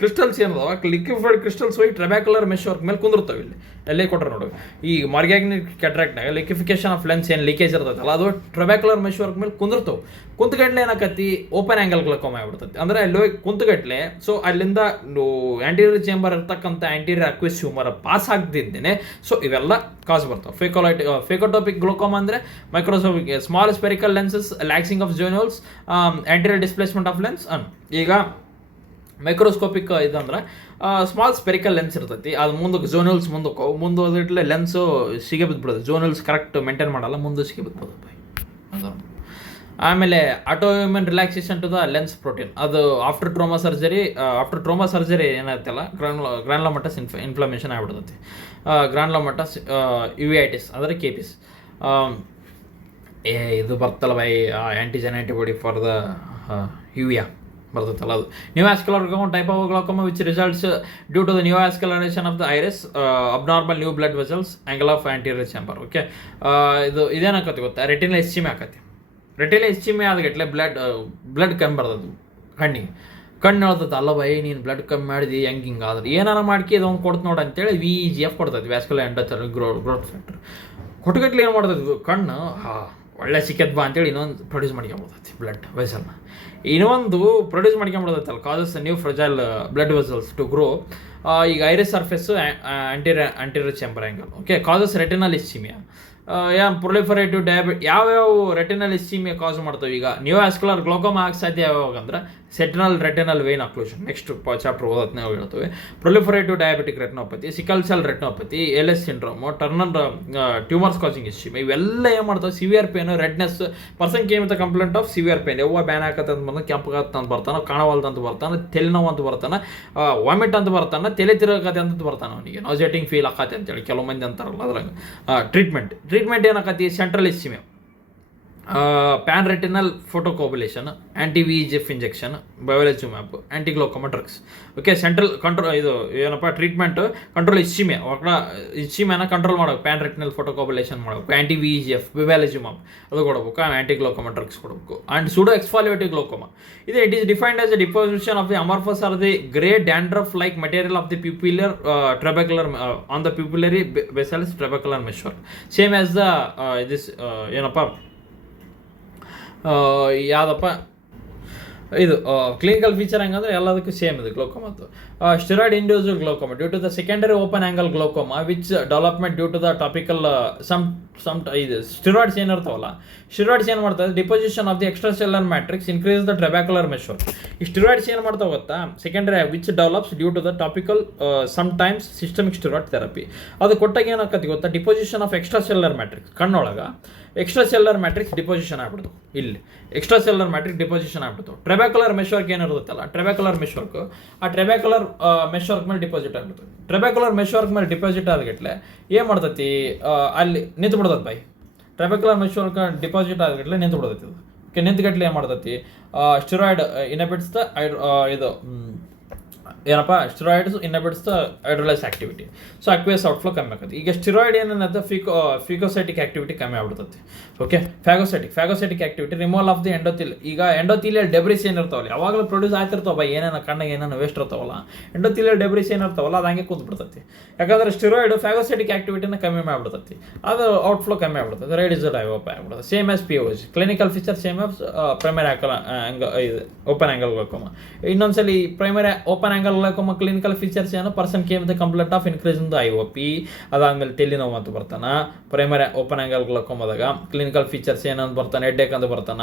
ಕ್ರಿಸ್ಟಲ್ಸ್ ಏನದಾವ, ಲಿಕ್ವಿಫೈಡ್ ಕ್ರಿಸ್ಟಲ್ಸ್ ಹೋಗಿ ಟ್ರಬ್ಯಾಕ್ಯುಲರ್ ಮೆಶ್ ವರ್ಕ್ ಮೇಲೆ ಕುಂದಿರ್ತಾವೆ. ಇಲ್ಲಿ ಎಲ್ಲೇ ಕೊಟ್ಟರೆ ನೋಡಿ, ಈ ಮಾರ್ಗ್ಯಾಗ್ನಿ ಕ್ಯಾಟ್ರಾಕ್ಟ್ನಾಗ ಲಿಕ್ವಿಫಿಕೇಶನ್ ಆಫ್ ಲೆನ್ಸ್ ಏನು ಲೀಕೇಜ್ ಇರ್ತೈತಲ್ಲ, ಅದು ಟ್ರಬ್ಯಾಕ್ಯುಲರ್ ಮೆಶ್ ವರ್ಕ್ ಮೇಲೆ ಕುಂದಿರ್ತಾವೆ. ಕುಂತಗಟ್ಲೆ ಏನಾಕತಿ, ಓಪನ್ ಆ್ಯಂಗಲ್ ಗ್ಲೋಕೋಮ ಆಗ್ಬಿಡ್ತೈತಿ. ಅಂದರೆ ಅಲ್ಲಿ ಹೋಗಿ ಕುಂತಗಟ್ಲೆ, ಸೊ ಅಲ್ಲಿಂದ ಆ್ಯಂಟೀರಿಯರ್ ಚೇಂಬರ್ ಇರ್ತಕ್ಕಂಥ ಆ್ಯಂಟೀರಿಯರ್ ಅಕ್ವಿಸ್ ಹ್ಯೂಮರ್ ಪಾಸ್ ಆಗ್ತಿದ್ದೇನೆ. ಸೊ ಇವೆಲ್ಲ ಕಾಸ್ ಬರ್ತಾವೆ. ಫೇಕೋಟೋಪಿಕ್ ಗ್ಲೋಕೋಮ ಅಂದರೆ microscopic small spherical lenses, laxing of zonules, anterior displacement of lens. ಈಗ ಮೈಕ್ರೋಸ್ಕೋಪಿಕ್ ಇದಂದ್ರೆ ಸ್ಮಾಲ್ ಸ್ಪೆರಿಕಲ್ ಲೆನ್ಸ್ ಇರ್ತೈತಿ. ಅದು ಮುಂದಕ್ಕೆ ಜೋನಲ್ಸ್ ಮುಂದೋದಿಟ್ಲೆ ಲೆನ್ಸು ಸಿಗೆ ಬಿದ್ದುಬಿಡೋದು. ಜೋನಲ್ಸ್ ಕರೆಕ್ಟ್ ಮೇಂಟೈನ್ ಮಾಡಲ್ಲ, ಮುಂದೆ ಸಿಗೆ ಬಿದ್ದುಬಿಡೋದು. ಅದು ಆಮೇಲೆ autoimmune relaxation to the lens protein. ಅದು ಆಫ್ಟರ್ ಟ್ರೋಮಾ ಸರ್ಜರಿ ಏನಾಯ್ತಲ್ಲ, ಗ್ರಾನ್ಲೋಮಟಸ್ ಇನ್ಫ್ಲಮೇಷನ್ ಆಗಿಬಿಡ್ತೈತಿ. ಗ್ರಾನ್ಲೋಮಟಸ್ ಯುವಿಐಟಿಸ್ ಅಂದರೆ ಕೇಪಿಸ್. ಇದು ಬರ್ತಲ್ಲ by antigen antibody for the uvea ಬರ್ತೈತಲ್ಲ, ಅದು neovascular glaucoma, type of glaucoma which results due to the neovascularisation of the iris, abnormal new blood vessels, angle of anterior chamber. Okay, ಇದೇನಾಕತಿ ಗೊತ್ತಾ? Retinal ಎಸ್ಚಿಮೆ ಆಕತಿ. Retinal ಎಸ್ಚಿಮೆ ಆದಗಟ್ಲೆ blood ಕಮ್ಮಿ ಬರ್ತದೆ ಕಣ್ಣಿಗೆ. ಕಣ್ಣು ಹೇಳ್ತದೆ, ಅಲ್ಲ ಬೈ ನೀನು ಬ್ಲಡ್ ಕಮ್ಮಿ ಮಾಡಿದಿ, ಹಿಂಗೆ ಆದ್ರೆ ಏನಾರ ಮಾಡ್ಕಿ ಇದೊಂದು ಕೊಡ್ತು ನೋಡಿ ಅಂತೇಳಿ VEGF ಕೊಡ್ತೈತಿ, ವ್ಯಾಸ್ಕ್ಯುಲರ್ ಎಂಡೋಥೆಲಿಯಲ್ ಗ್ರೋತ್ ಫ್ಯಾಕ್ಟರ್. ಕೊಟ್ಟಗಟ್ಲೆ ಏನು ಮಾಡ್ತೈತಿ ಕಣ್ಣು, ಒಳ್ಳೆ ಸಿಕ್ಕತ್ ಬಾ ಅಂತೇಳಿ ಇನ್ನೊಂದು ಪ್ರೊಡ್ಯೂಸ್ ಮಾಡ್ಕೊಂಬಿಡ್ತೈತಿ ಬ್ಲಡ್ ವೆಸಲ್ನ. ಇನ್ನೊಂದು ಪ್ರೊಡ್ಯೂಸ್ ಮಾಡ್ಕೊಂಬಿಡ್ತೈತಲ್ಲ, causes new fragile blood vessels to grow. ಈಗ iris surface anterior chamber angle. Okay, causes retinal ischaemia. Proliferative diabetic. ಯಾವ್ಯಾವ ರೆಟಿನಲ್ ಇಸ್ಚಿಮಿಯಾ ಕಾಸ್ ಮಾಡ್ತಾವೆ? ಈಗ ನ್ಯೂವಾಸ್ಕ್ಯುಲರ್ ಗ್ಲೋಕೋಮ ಆಗಕ್ಕೆ ಸಾಧ್ಯ ಯಾವಾಗಂದ್ರೆ retinal vein occlusion. Next chapter ಓದೋದನ್ನ ಹೇಳ್ತೇವೆ. Proliferative diabetic retinopathy, sickle cell retinopathy, LS syndrome, ಟರ್ನರ್ ಟ್ಯೂಮರ್ಸ್ ಕಾಸಿಂಗ್ ಇಸ್ಚಿಮಿ. ಇವೆಲ್ಲ ಏನು ಮಾಡ್ತಾವೆ? Severe pain, redness. Person came with complaint of severe pain. ಯವ್ವ ಬ್ಯಾನ್ ಹಾಕತ್ತೆ ಅಂತ ಬಂದು, ಕೆಂಪಗಾಗತ್ತೆ ಅಂತ ಬರ್ತಾನೆ, ಕಾಣವಲ್ದಂತ ಬರ್ತಾನೆ, ತಲೆನೋವು ಅಂತ ಬರ್ತಾನೆ, ವಾಮಿಟ್ ಅಂತ ಬರ್ತಾನೆ, ತಲೆ ತಿರುಗತ್ತೆ ಅಂತ ಬರ್ತಾನೆ, ಅವನಿಗೆ ನಾಸೆಟಿಂಗ್ ಫೀಲ್ ಆಕತ್ತೆ ಅಂತೇಳಿ ಕೆಲವು ಮಂದಿ ಅಂತಾರಲ್ಲ. ಅದ್ರಾಗ ಟ್ರೀಟ್ಮೆಂಟ್ ಏನಾಕತಿ? Central ischaemia, pan retinal photocoagulation, VEGF injection, bevacizumab, antiglaucoma drugs. Okay, central control. ಇದು ಏನಪ್ಪ ಟ್ರೀಟ್ಮೆಂಟ್? ಕಂಟ್ರೋಲ್ ಇಸ್ಚಿಮಿಯಾನ ಕಂಟ್ರೋಲ್ ಮಾಡೋಕೆ ಪ್ಯಾನ್ ರೆಟಿನಲ್ ಫೋಟೋಕೋಬುಲೇಷನ್ ಮಾಡಬೇಕು, VEGF, ಬಯೋಲೆಜುಮ್ಯಾಪ್ ಅದು ಕೊಡಬೇಕು, ಆ್ಯಂಟಿಗ್ಲೋಕೋಮ ಡ್ರಗ್ಸ್ ಕೊಡಬೇಕು. And pseudo exfoliative glaucoma. It is defined as a deposition of the amorphous or the grey dandruff like material of the pupillary trabecular on the pupillary vessels trabecular meshwork. Same as the this ಏನಪ್ಪ ಯಾವುದಪ್ಪ ಇದು clinical feature ಹೆಂಗಂದ್ರೆ ಎಲ್ಲದಕ್ಕೂ same ಇದು ಗ್ಲೋಕೋಮತ್ತು. Steroid induced glaucoma due to the secondary open angle glaucoma which development due to the topical ಇದು steroids ಏನಿರ್ತಾವಲ್ಲ, steroids ಏನು ಮಾಡ್ತಾರೆ? Deposition of the extra cellular matrix increase the trabecular meshwork. ಈ steroids ಏನು ಮಾಡ್ತಾವೆ ಗೊತ್ತಾ? Secondary which develops due to the topical sometimes systemic steroid therapy. ಅದು ಕೊಟ್ಟಾಗ ಏನಾಕತಿ ಗೊತ್ತಾ? Deposition of extra cellular matrix ಕಣ್ಣೊಳಗೆ ಎಕ್ಸ್ಟ್ರಾ ಸೆಲ್ಲರ್ ಮ್ಯಾಟ್ರಿಕ್ಸ್ ಡಿಪೋಸಿಷನ್ ಆಗ್ಬಿಡ್ತು. ಇಲ್ಲಿ ಎಕ್ಸ್ಟ್ರಾ ಸೆಲ್ಲರ್ ಮ್ಯಾಟ್ರಿಕ್ಸ್ ಡಿಪೋಸಿಷನ್ ಆಗ್ಬಿಡ್ತು. ಟ್ರೆಬ್ಯಾಕ್ಯುಲರ್ ಮೆಶ್ ವರ್ಕ್ ಏನಿರುತ್ತಲ್ಲ, ಟ್ರೆಬ್ಯಾಕ್ಯುಲರ್ ಮೆಶ್ ವರ್ಕ್, ಆ ಟ್ರೆಬ್ಯಾಕ್ಯುಲರ್ ಮೆಶ್ ವರ್ಕ್ ಮೇಲೆ ಡಿಪಾಸಿಟ್ ಆಗ್ಬಿಡ್ತು. ಟ್ರೆಬ್ಯಾಕ್ಯುಲರ್ ಮೆಶ್ ವರ್ಕ್ ಮೇಲೆ ಡಿಪಾಸಿಟ್ ಆದಗಟ್ಲೆ ಏನು ಮಾಡ್ತೈತಿ, ಅಲ್ಲಿ ನಿಂತು ಬಿಡ್ತದೆ ಬೈ. ಟ್ರೆಬ್ಯಾಕ್ಯುಲರ್ ಮೆಶ್ ವರ್ಕ್ ಡಿಪಾಸಿಟ್ ಆದಗಟ್ಲೆ ನಿಂತು ಬಿಡ್ತೈತಿ ಅದು. ಓಕೆ, ನಿಂತುಗಟ್ಲೆ ಏನು ಮಾಡ್ತೈತಿ, ಸ್ಟಿರಾಯ್ಡ್ ಇನ್ಹಿಬಿಟ್ಸ್ ದ ಇದು ಏನಪ್ಪ, steroids inhibits the hydrolase activity. So aqueous outflow ಕಮ್ಮಿ ಆಗುತ್ತೆ. ಈಗ ಸ್ಟಿರಾಯ್ಡ್ ಏನನ್ನತ್ತೆ, ಫಿಗೋಸೈಟಿಕ್ ಆಕ್ಟಿವಿಟಿ ಕಮ್ಮಿ ಆಗ್ಬಿಡ್ತೈತಿ. Okay, phagocytic activity, removal of the endothelium. ಈಗ ಎಂಡೋಥಿಲಿಯಲ್ ಡೆಬ್ರಿಸ್ ಏನಿರ್ತಾವಲ್ಲ, ಯಾವಾಗಲೂ ಪ್ರೊಡ್ಯೂಸ್ ಆಗ್ತಿರ್ತಾವ ಬೈ, ಏನೇನು ಕಣ್ಣಾಗ ಏನೇನು ವೇಸ್ಟ್ ಇರ್ತಾವಲ್ಲ, ಎಂಡೋಥಿಲಿಯಲ್ ಡೆಬ್ರಿಸ್ ಏನಿರ್ತಾವಲ್ಲ ಅದು ಹಂಗೆ ಕೂತ್ಬಿಡ್ತೈತಿ. ಯಾಕಂದ್ರೆ ಸ್ಟಿರಾಯ್ಡ್ ಫ್ಯಾಗೋಸೈಟಿಕ್ ಆಕ್ಟಿವಿಟಿನ ಕಮ್ಮಿ ಮಾಡಿಬಿಡ್ತೈತಿ, ಅದು ಔಟ್ಫ್ಲೋ ಕಮ್ಮಿ ಆಗ್ಬಿಡ್ತದೆ, ರೇಡಿಸಲ್ ಐಒಪಿ ಆಗ್ಬಿಡುತ್ತೆ. Same as POG, clinical feature same as primary ಇದು ಓಪನ್ ಆಂಗಲ್ ಗ್ಲೋಕೋಮಾ. ಇನ್ನೊಂದ್ಸಲಿ primary open angle glaucoma clinical features ಏನು, person came the complaint of increase in the IOP, ಅದಾದ್ಮೇಲೆ ತೆಲಿನೋವು ಅಂತ ಬರ್ತಾನ. ಪ್ರೈಮರಿ ಓಪನ್ ಆಂಗಲ್ ಗ್ಲೋಕೋಮಾದಾಗ clinical features ಏನಂತ ಬರ್ತಾನೆ, ಹೆಡ್ಡೇಕ್ ಅಂತ ಬರ್ತಾನ,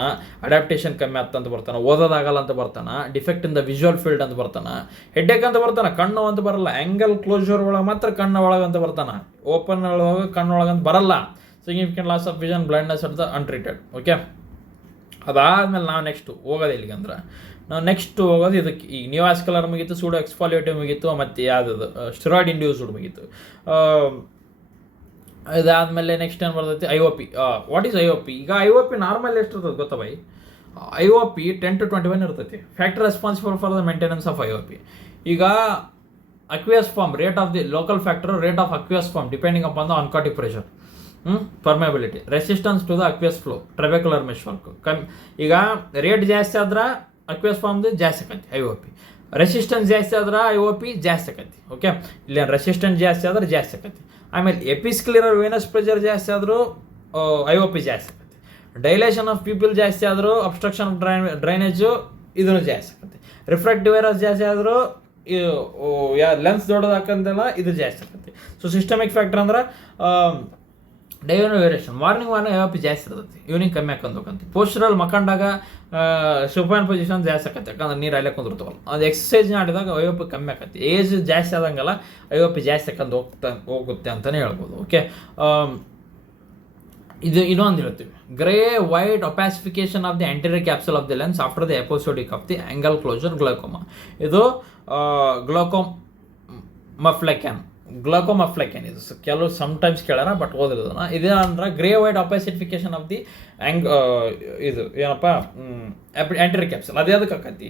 ಅಡಾಪ್ಟೇಷನ್ ಕಮ್ಮಿ ಆಗ್ತಂತ ಬರ್ತಾನ, ಓದೋದಾಗಲ್ಲ ಅಂತ ಬರ್ತಾನ, defect in the visual field ಅಂತ ಬರ್ತಾನ, ಹೆಡ್ಡೇಕ್ ಅಂತ ಬರ್ತಾನ, ಕಣ್ಣು ಅಂತ ಬರಲ್ಲ, ಆಂಗಲ್ ಕ್ಲೋಜರ್ ಒಳಗೆ ಮಾತ್ರ ಕಣ್ಣು ಒಳಗೆ ಅಂತ ಬರ್ತಾನ, ಓಪನ್ ಒಳಗೆ ಕಣ್ಣು ಒಳಗಂತ ಬರಲ್ಲ. Significant loss of vision, blindness at the untreated. Okay, ಅದಾದ್ಮೇಲೆ ನಾವು ನೆಕ್ಸ್ಟ್ ಹೋಗೋದು ಎಲ್ಲಿಗಂದ್ರೆ, ನಾವು ನೆಕ್ಸ್ಟ್ ಹೋಗೋದು ಇದಕ್ಕೆ. ಈಗ ನ್ಯೂವಾಸ್ಕ್ಯುಲರ್ ಮುಗೀತು, ಸೂಡೋ ಎಕ್ಸ್ಫಾಲಿಯೇಟಿವ್ ಮುಗೀತು, ಮತ್ತು ಯಾವುದದು ಸ್ಟಿರಾಯ್ಡ್ ಇಂಡ್ಯೂಸ್ಡ್ ಮುಗೀತು. ಇದಾದಮೇಲೆ ನೆಕ್ಸ್ಟ್ ಏನು ಬರ್ತೈತಿ, IOP. What is IOP? ಈಗ IOP ನಾರ್ಮಲ್ ಎಷ್ಟು ಇರ್ತದೆ ಗೊತ್ತಾ ಬೈ? IOP 10 to 21 ಇರ್ತೈತಿ. Factor responsible for the maintenance of IOP. ಈಗ aqueous form, rate of the local factor, rate of aqueous form depending upon the oncotic pressure, permeability, resistance to the aqueous flow, trabecular mesh work ಈಗ rate ಜಾಸ್ತಿ ಆದ್ರೆ aqueous ಫಾರ್ಮ್ದು ಜಾಸ್ತಿ ಆಕೈತಿ IOP, resistance ಜಾಸ್ತಿ ಆದ್ರೆ IOP ಜಾಸ್ತಿ ಆಕೈತಿ. ಓಕೆ, ಇಲ್ಲಿ ರೆಸಿಸ್ಟೆನ್ಸ್ ಜಾಸ್ತಿ ಆದ್ರೆ ಜಾಸ್ತಿ ಆಕೈತಿ. ಆಮೇಲೆ ಎಪಿಸ್ಕ್ಲಿಯರ್ ವೇನಸ್ ಪ್ರೆಷರ್ ಜಾಸ್ತಿ ಆದರೂ IOP ಜಾಸ್ತಿ ಆಕೈತಿ. ಡೈಲೇಷನ್ ಆಫ್ ಪೀಪಲ್ ಜಾಸ್ತಿ ಆದರೂ, ಅಬ್ಸ್ಟ್ರಕ್ಷನ್ ಆಫ್ ಡ್ರೈನೇಜು ಇದನ್ನು ಜಾಸ್ತಿ ಆಕೈತಿ. ರಿಫ್ರಾಕ್ಟಿವ್ ಏರರ್ಸ್ ಜಾಸ್ತಿ ಆದರೂ, ಲೆನ್ಸ್ ದೊಡ್ಡದಾಕಂತೆಲ್ಲ ಇದು ಜಾಸ್ತಿ ಆಕೈತಿ. ಸೊ ಸಿಸ್ಟಮಿಕ್ ಫ್ಯಾಕ್ಟರ್ ಅಂದ್ರೆ ಡೈವರ್ನ ವೇರಿಯೇಷನ್, ಮಾರ್ನಿಂಗ್ IOP ಜಾಸ್ತಿ ಇರ್ತೈತಿ, ಈವ್ನಿಂಗ್ ಕಮ್ಮಿ ಹಾಕೊಂಡು ಹೋಗಂತಿ. ಪೋಸ್ಚರಲ್ ಮಕ್ಕಂಡಾಗ ಸುಪೈನ್ ಪೊಸಿಷನ್ ಜಾಸ್ತಿ ಆಕೈತಿ, ಯಾಕಂದ್ರೆ ನೀರು ಅಲ್ಲೇ ಕುಂದಿರ್ತಾವಲ್ಲ. ಅದು ಎಕ್ಸಸೈಸ್ ಮಾಡಿದಾಗ IOP ಕಮ್ಮಿ ಆಕೈತಿ. ಏಜ್ ಜಾಸ್ತಿ ಆದಂಗೆಲ್ಲ IOP ಜಾಸ್ತಿ ಹಾಕೊಂಡು ಹೋಗುತ್ತೆ ಅಂತಲೇ ಹೇಳ್ಬೋದು. ಓಕೆ, ಇದು ಇನ್ನೊಂದು ಹೇಳ್ತೀವಿ, grey white opacification of the anterior capsule of the lens after the episodic of the angle closure glaucoma. ಇದು ಗ್ಲೋಕೋಮಫ್ಲೆಕ್ಯಾನ್ ಇದು ಕೆಲವು ಸಮ್ಟೈಮ್ಸ್ ಕೇಳಾರ, ಬಟ್ ಓದಿರೋದನ್ನ. ಇದೇನಂದ್ರೆ grey white opacification of the ಇದು ಏನಪ್ಪ ಆಂಟೀರಿಯರ್ ಕ್ಯಾಪ್ಸುಲ್, ಅದು ಅದಕ್ಕೆ ಆಕೈತಿ.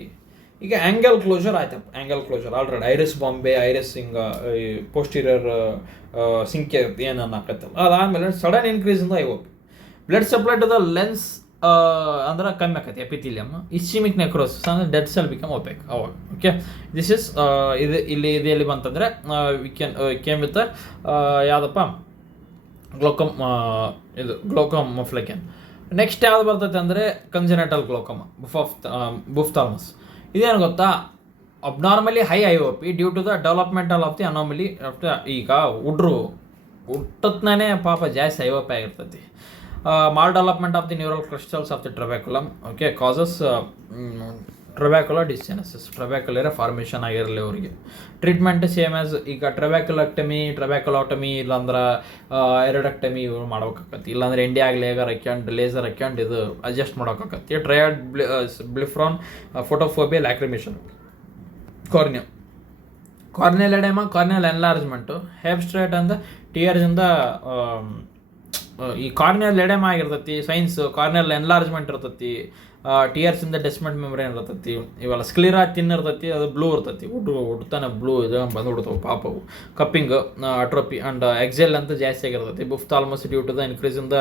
ಈಗ ಆಂಗಲ್ ಕ್ಲೋಜರ್ ಆಯ್ತಪ್ಪ, angle closure already iris bombe, iris ಹಿಂಗ ಪೋಸ್ಟೀರಿಯರ್ ಸಿಂಕೆ ಏನನ್ನ ಆಕತ್ತಲ್ಲ. ಅದಾದಮೇಲೆ sudden increase in the IOP, blood supply to the lens ಅಂದ್ರೆ ಕಮ್ಮಿ ಆಕೈತಿ. ಎಪಿಥೀಲಿಯಮ್, ಇಸ್ಚಿಮಿಕ್ ನೆಕ್ರೋಸಿಸ್ ಅಂದ್ರೆ ಡೆಡ್ ಸೆಲ್ ಬಿಕಮ್ ಓಪೆಕ್ ಅವಾಗ. ಓಕೆ, ದಿಸ್ ಇಸ್ ಇದು ಇಲ್ಲಿ ಎಲ್ಲಿ ಬಂತಂದರೆ ವಿ ಕೇಮ್ ವಿತ್ ಯಾವುದಪ್ಪ ಗ್ಲೋಕೋಮಫ್ಲೆಕ್ಯಾನ್. ನೆಕ್ಸ್ಟ್ ಯಾವ್ದು ಬರ್ತೈತೆ ಅಂದರೆ ಕಂಜೆನೆಟಲ್ ಗ್ಲೋಕೋಮಾ, ಬುಫ್ತಾಲ್ಮಸ್. ಇದೇನು ಗೊತ್ತಾ, abnormally high IOP due to the developmental of the anomaly. ಈಗ ಹುಟ್ಟತ್ನೇ ಪಾಪ ಜಾಸ್ತಿ IOP ಆಗಿರ್ತೈತಿ. Mal development of the neural crystals of the trabeculum. Okay, causes trabecular dysgenesis, trabecular formation ಆಗಿರಲಿ ಅವರಿಗೆ. ಟ್ರೀಟ್ಮೆಂಟ್ ಸೇಮ್ ಆಸ್ ಈಗ ಟ್ರಬ್ಯಾಕ್ಯುಲೋಟಮಿ ಇಲ್ಲಾಂದ್ರೆ ಎರಡಕ್ಟಮಿ ಇವ್ರು ಮಾಡ್ಬೇಕಾಕತಿ, ಇಲ್ಲಾಂದ್ರೆ ಇಂಡಿಯಾಗ ಲೇಸರ್ ಹಾಕ್ಯಂಡು ಇದು adjust ಮಾಡೋಕ್ಕಾಕತಿ. ಟ್ರಯಡ್ ಬ್ಲಿಫ್ರಾನ್, photophobia, ಲ್ಯಾಕ್ರಿಮೇಷನ್. Corneal ಎಡೆಮಾ, corneal enlargement, ಹೆಬ್ಸ್ಟ್ರೇಟ್ ಅಂತ ಟಿಯರ್ಸಿಂದ ಈ ಕಾರ್ನಿಯಲ್ ಎಡೆಮಾ ಆಗಿರ್ತೈತಿ. ಸೈನ್ಸ್ ಕಾರ್ನಿಯಲ್ ಎನ್ಲಾರ್ಜ್ಮೆಂಟ್ ಇರ್ತೈತಿ, ಟಿಯರ್ಸಿಂದ ಡೆಸ್ಮೆಂಟ್ ಮೆಮ್ರೇನ್ ಇರ್ತೈತಿ. ಇವೆಲ್ಲ ಸ್ಕ್ಲಿರಾ ತಿನ್ ಇರ್ತೈತಿ, ಅದು ಬ್ಲೂ ಇರ್ತೈತಿ, ಹುಡ್ತಾನೆ ಬ್ಲೂ ಇದು ಬಂದುಬಿಡ್ತಾವೆ ಪಾಪವು. ಕಪ್ಪಿಂಗ್, ಅಟ್ರೋಪಿ ಆ್ಯಂಡ್ ಎಕ್ಸೆಲ್ ಅಂತ ಜಾಸ್ತಿ ಆಗಿರ್ತೈತಿ. Buphthalmos due to the increase in the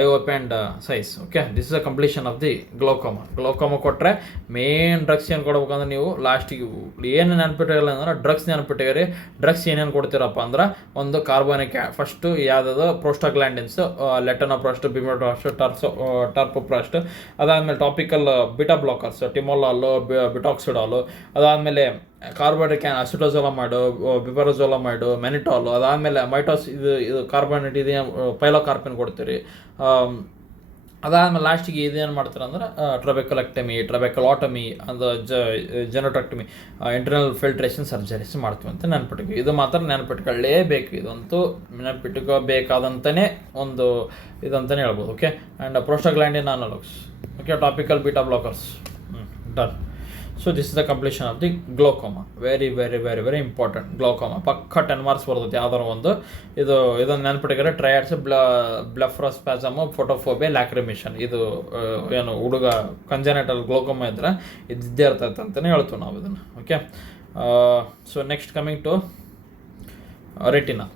IOP and size. Okay, this is a completion of the glaucoma ಕೊಟ್ಟರೆ ಮೇನ್ ಡ್ರಗ್ಸ್ ಏನು ಕೊಡ್ಬೇಕಂದ್ರೆ ನೀವು ಲಾಸ್ಟಿಗೆ ಏನು ನೆನಪಿಟ್ಟಿರಲ್ಲ ಅಂದ್ರೆ ಡ್ರಗ್ಸ್ ನೆನಪಿಟ್ಟಿರಿ. ಡ್ರಗ್ಸ್ ಏನೇನು ಕೊಡ್ತೀರಪ್ಪ ಅಂದ್ರೆ ಒಂದು ಕಾರ್ಬೋನಿಕ್ ಫಸ್ಟು ಯಾವುದಾದ್ರು ಪ್ರೋಸ್ಟಾಗ್ಲ್ಯಾಂಡಿನ್ಸ್, ಲೆಟನೋಪ್ರಾಸ್ಟ್, ಬಿಮೋಟ್ರಾಸ್ಟ್, ಟರ್ಪೋಪ್ರಾಸ್ಟ್. ಅದಾದಮೇಲೆ ಟಾಪಿಕಲ್ ಬಿಟಾ ಬ್ಲಾಕರ್ಸ್, ಟಿಮೋಲಾಲು, ಬಿಟಾಕ್ಸಿಡಾಲು. ಅದಾದಮೇಲೆ ಕಾರ್ಬೋನಿಕ್ ಅಸಿಟೋಜೋಲಮೈಡು, ಬಿಬರೋಜೋಲಮೈಡು, ಮೆನಿಟಾಲು. ಅದಾದಮೇಲೆ ಮೈಟೋಸ್ ಇದು ಕಾರ್ಬೋನೇಟ್ ಇದೆ, ಪೈಲೋಕಾರ್ಪಿನ್ ಕೊಡ್ತೀರಿ. ಅದಾದಮೇಲೆ ಲಾಸ್ಟಿಗೆ ಇದೇನು ಮಾಡ್ತಾರೆ ಅಂದ್ರೆ ಟ್ರಬೆಕಲೆಕ್ಟಮಿ, ಟ್ರಬೆಕಲಾಟಮಿ, ಅದು ಜೆನೋಟ್ರಾಕ್ಟಮಿ, ಇಂಟರ್ನಲ್ ಫಿಲ್ಟ್ರೇಷನ್ ಸರ್ಜರೀಸ್ ಮಾಡ್ತೀವಿ ಅಂತ ನೆನ್ಪಿಟ್ಕೊ. ಇದು ಮಾತ್ರ ನೆನ್ಪಿಟ್ಕೊಳ್ಳೇಬೇಕು, ಇದಂತೂ ನೆನ್ಪಿಟ್ಕೋಬೇಕಾದಂತಲೇ ಒಂದು ಇದಂತಲೇ ಹೇಳ್ಬೋದು. Okay, and prostaglandin analogues, okay, topical beta blockers, done. So this is the completion of the glaucoma. Very very very very important. Glaucoma ಪಕ್ಕ 10 ಮಾರ್ಕ್ಸ್ ಬರ್ತೈತೆ ಯಾವ್ದಾರು ಒಂದು. ಇದೊಂದು ನೆನ್ಪಿಟ್ಟಿದ್ದಾರೆ, ಟ್ರಯಾಡ್ಸ್, ಬ್ಲೆಫ್ರೋಸ್ಪಾಸಮು, ಫೋಟೋಫೋಬಿಯಾ, ಲ್ಯಾಕ್ರಿಮಿಷನ್. ಇದು ಏನು ಹುಡುಗ ಕಂಜೆನೆಟಲ್ ಗ್ಲೋಕೋಮಾ ಇದ್ರೆ ಇದ್ದೇ ಇರ್ತೈತೆ ಅಂತಲೇ ಹೇಳ್ತೀವಿ ನಾವು ಇದನ್ನು. Okay, so next coming to retina.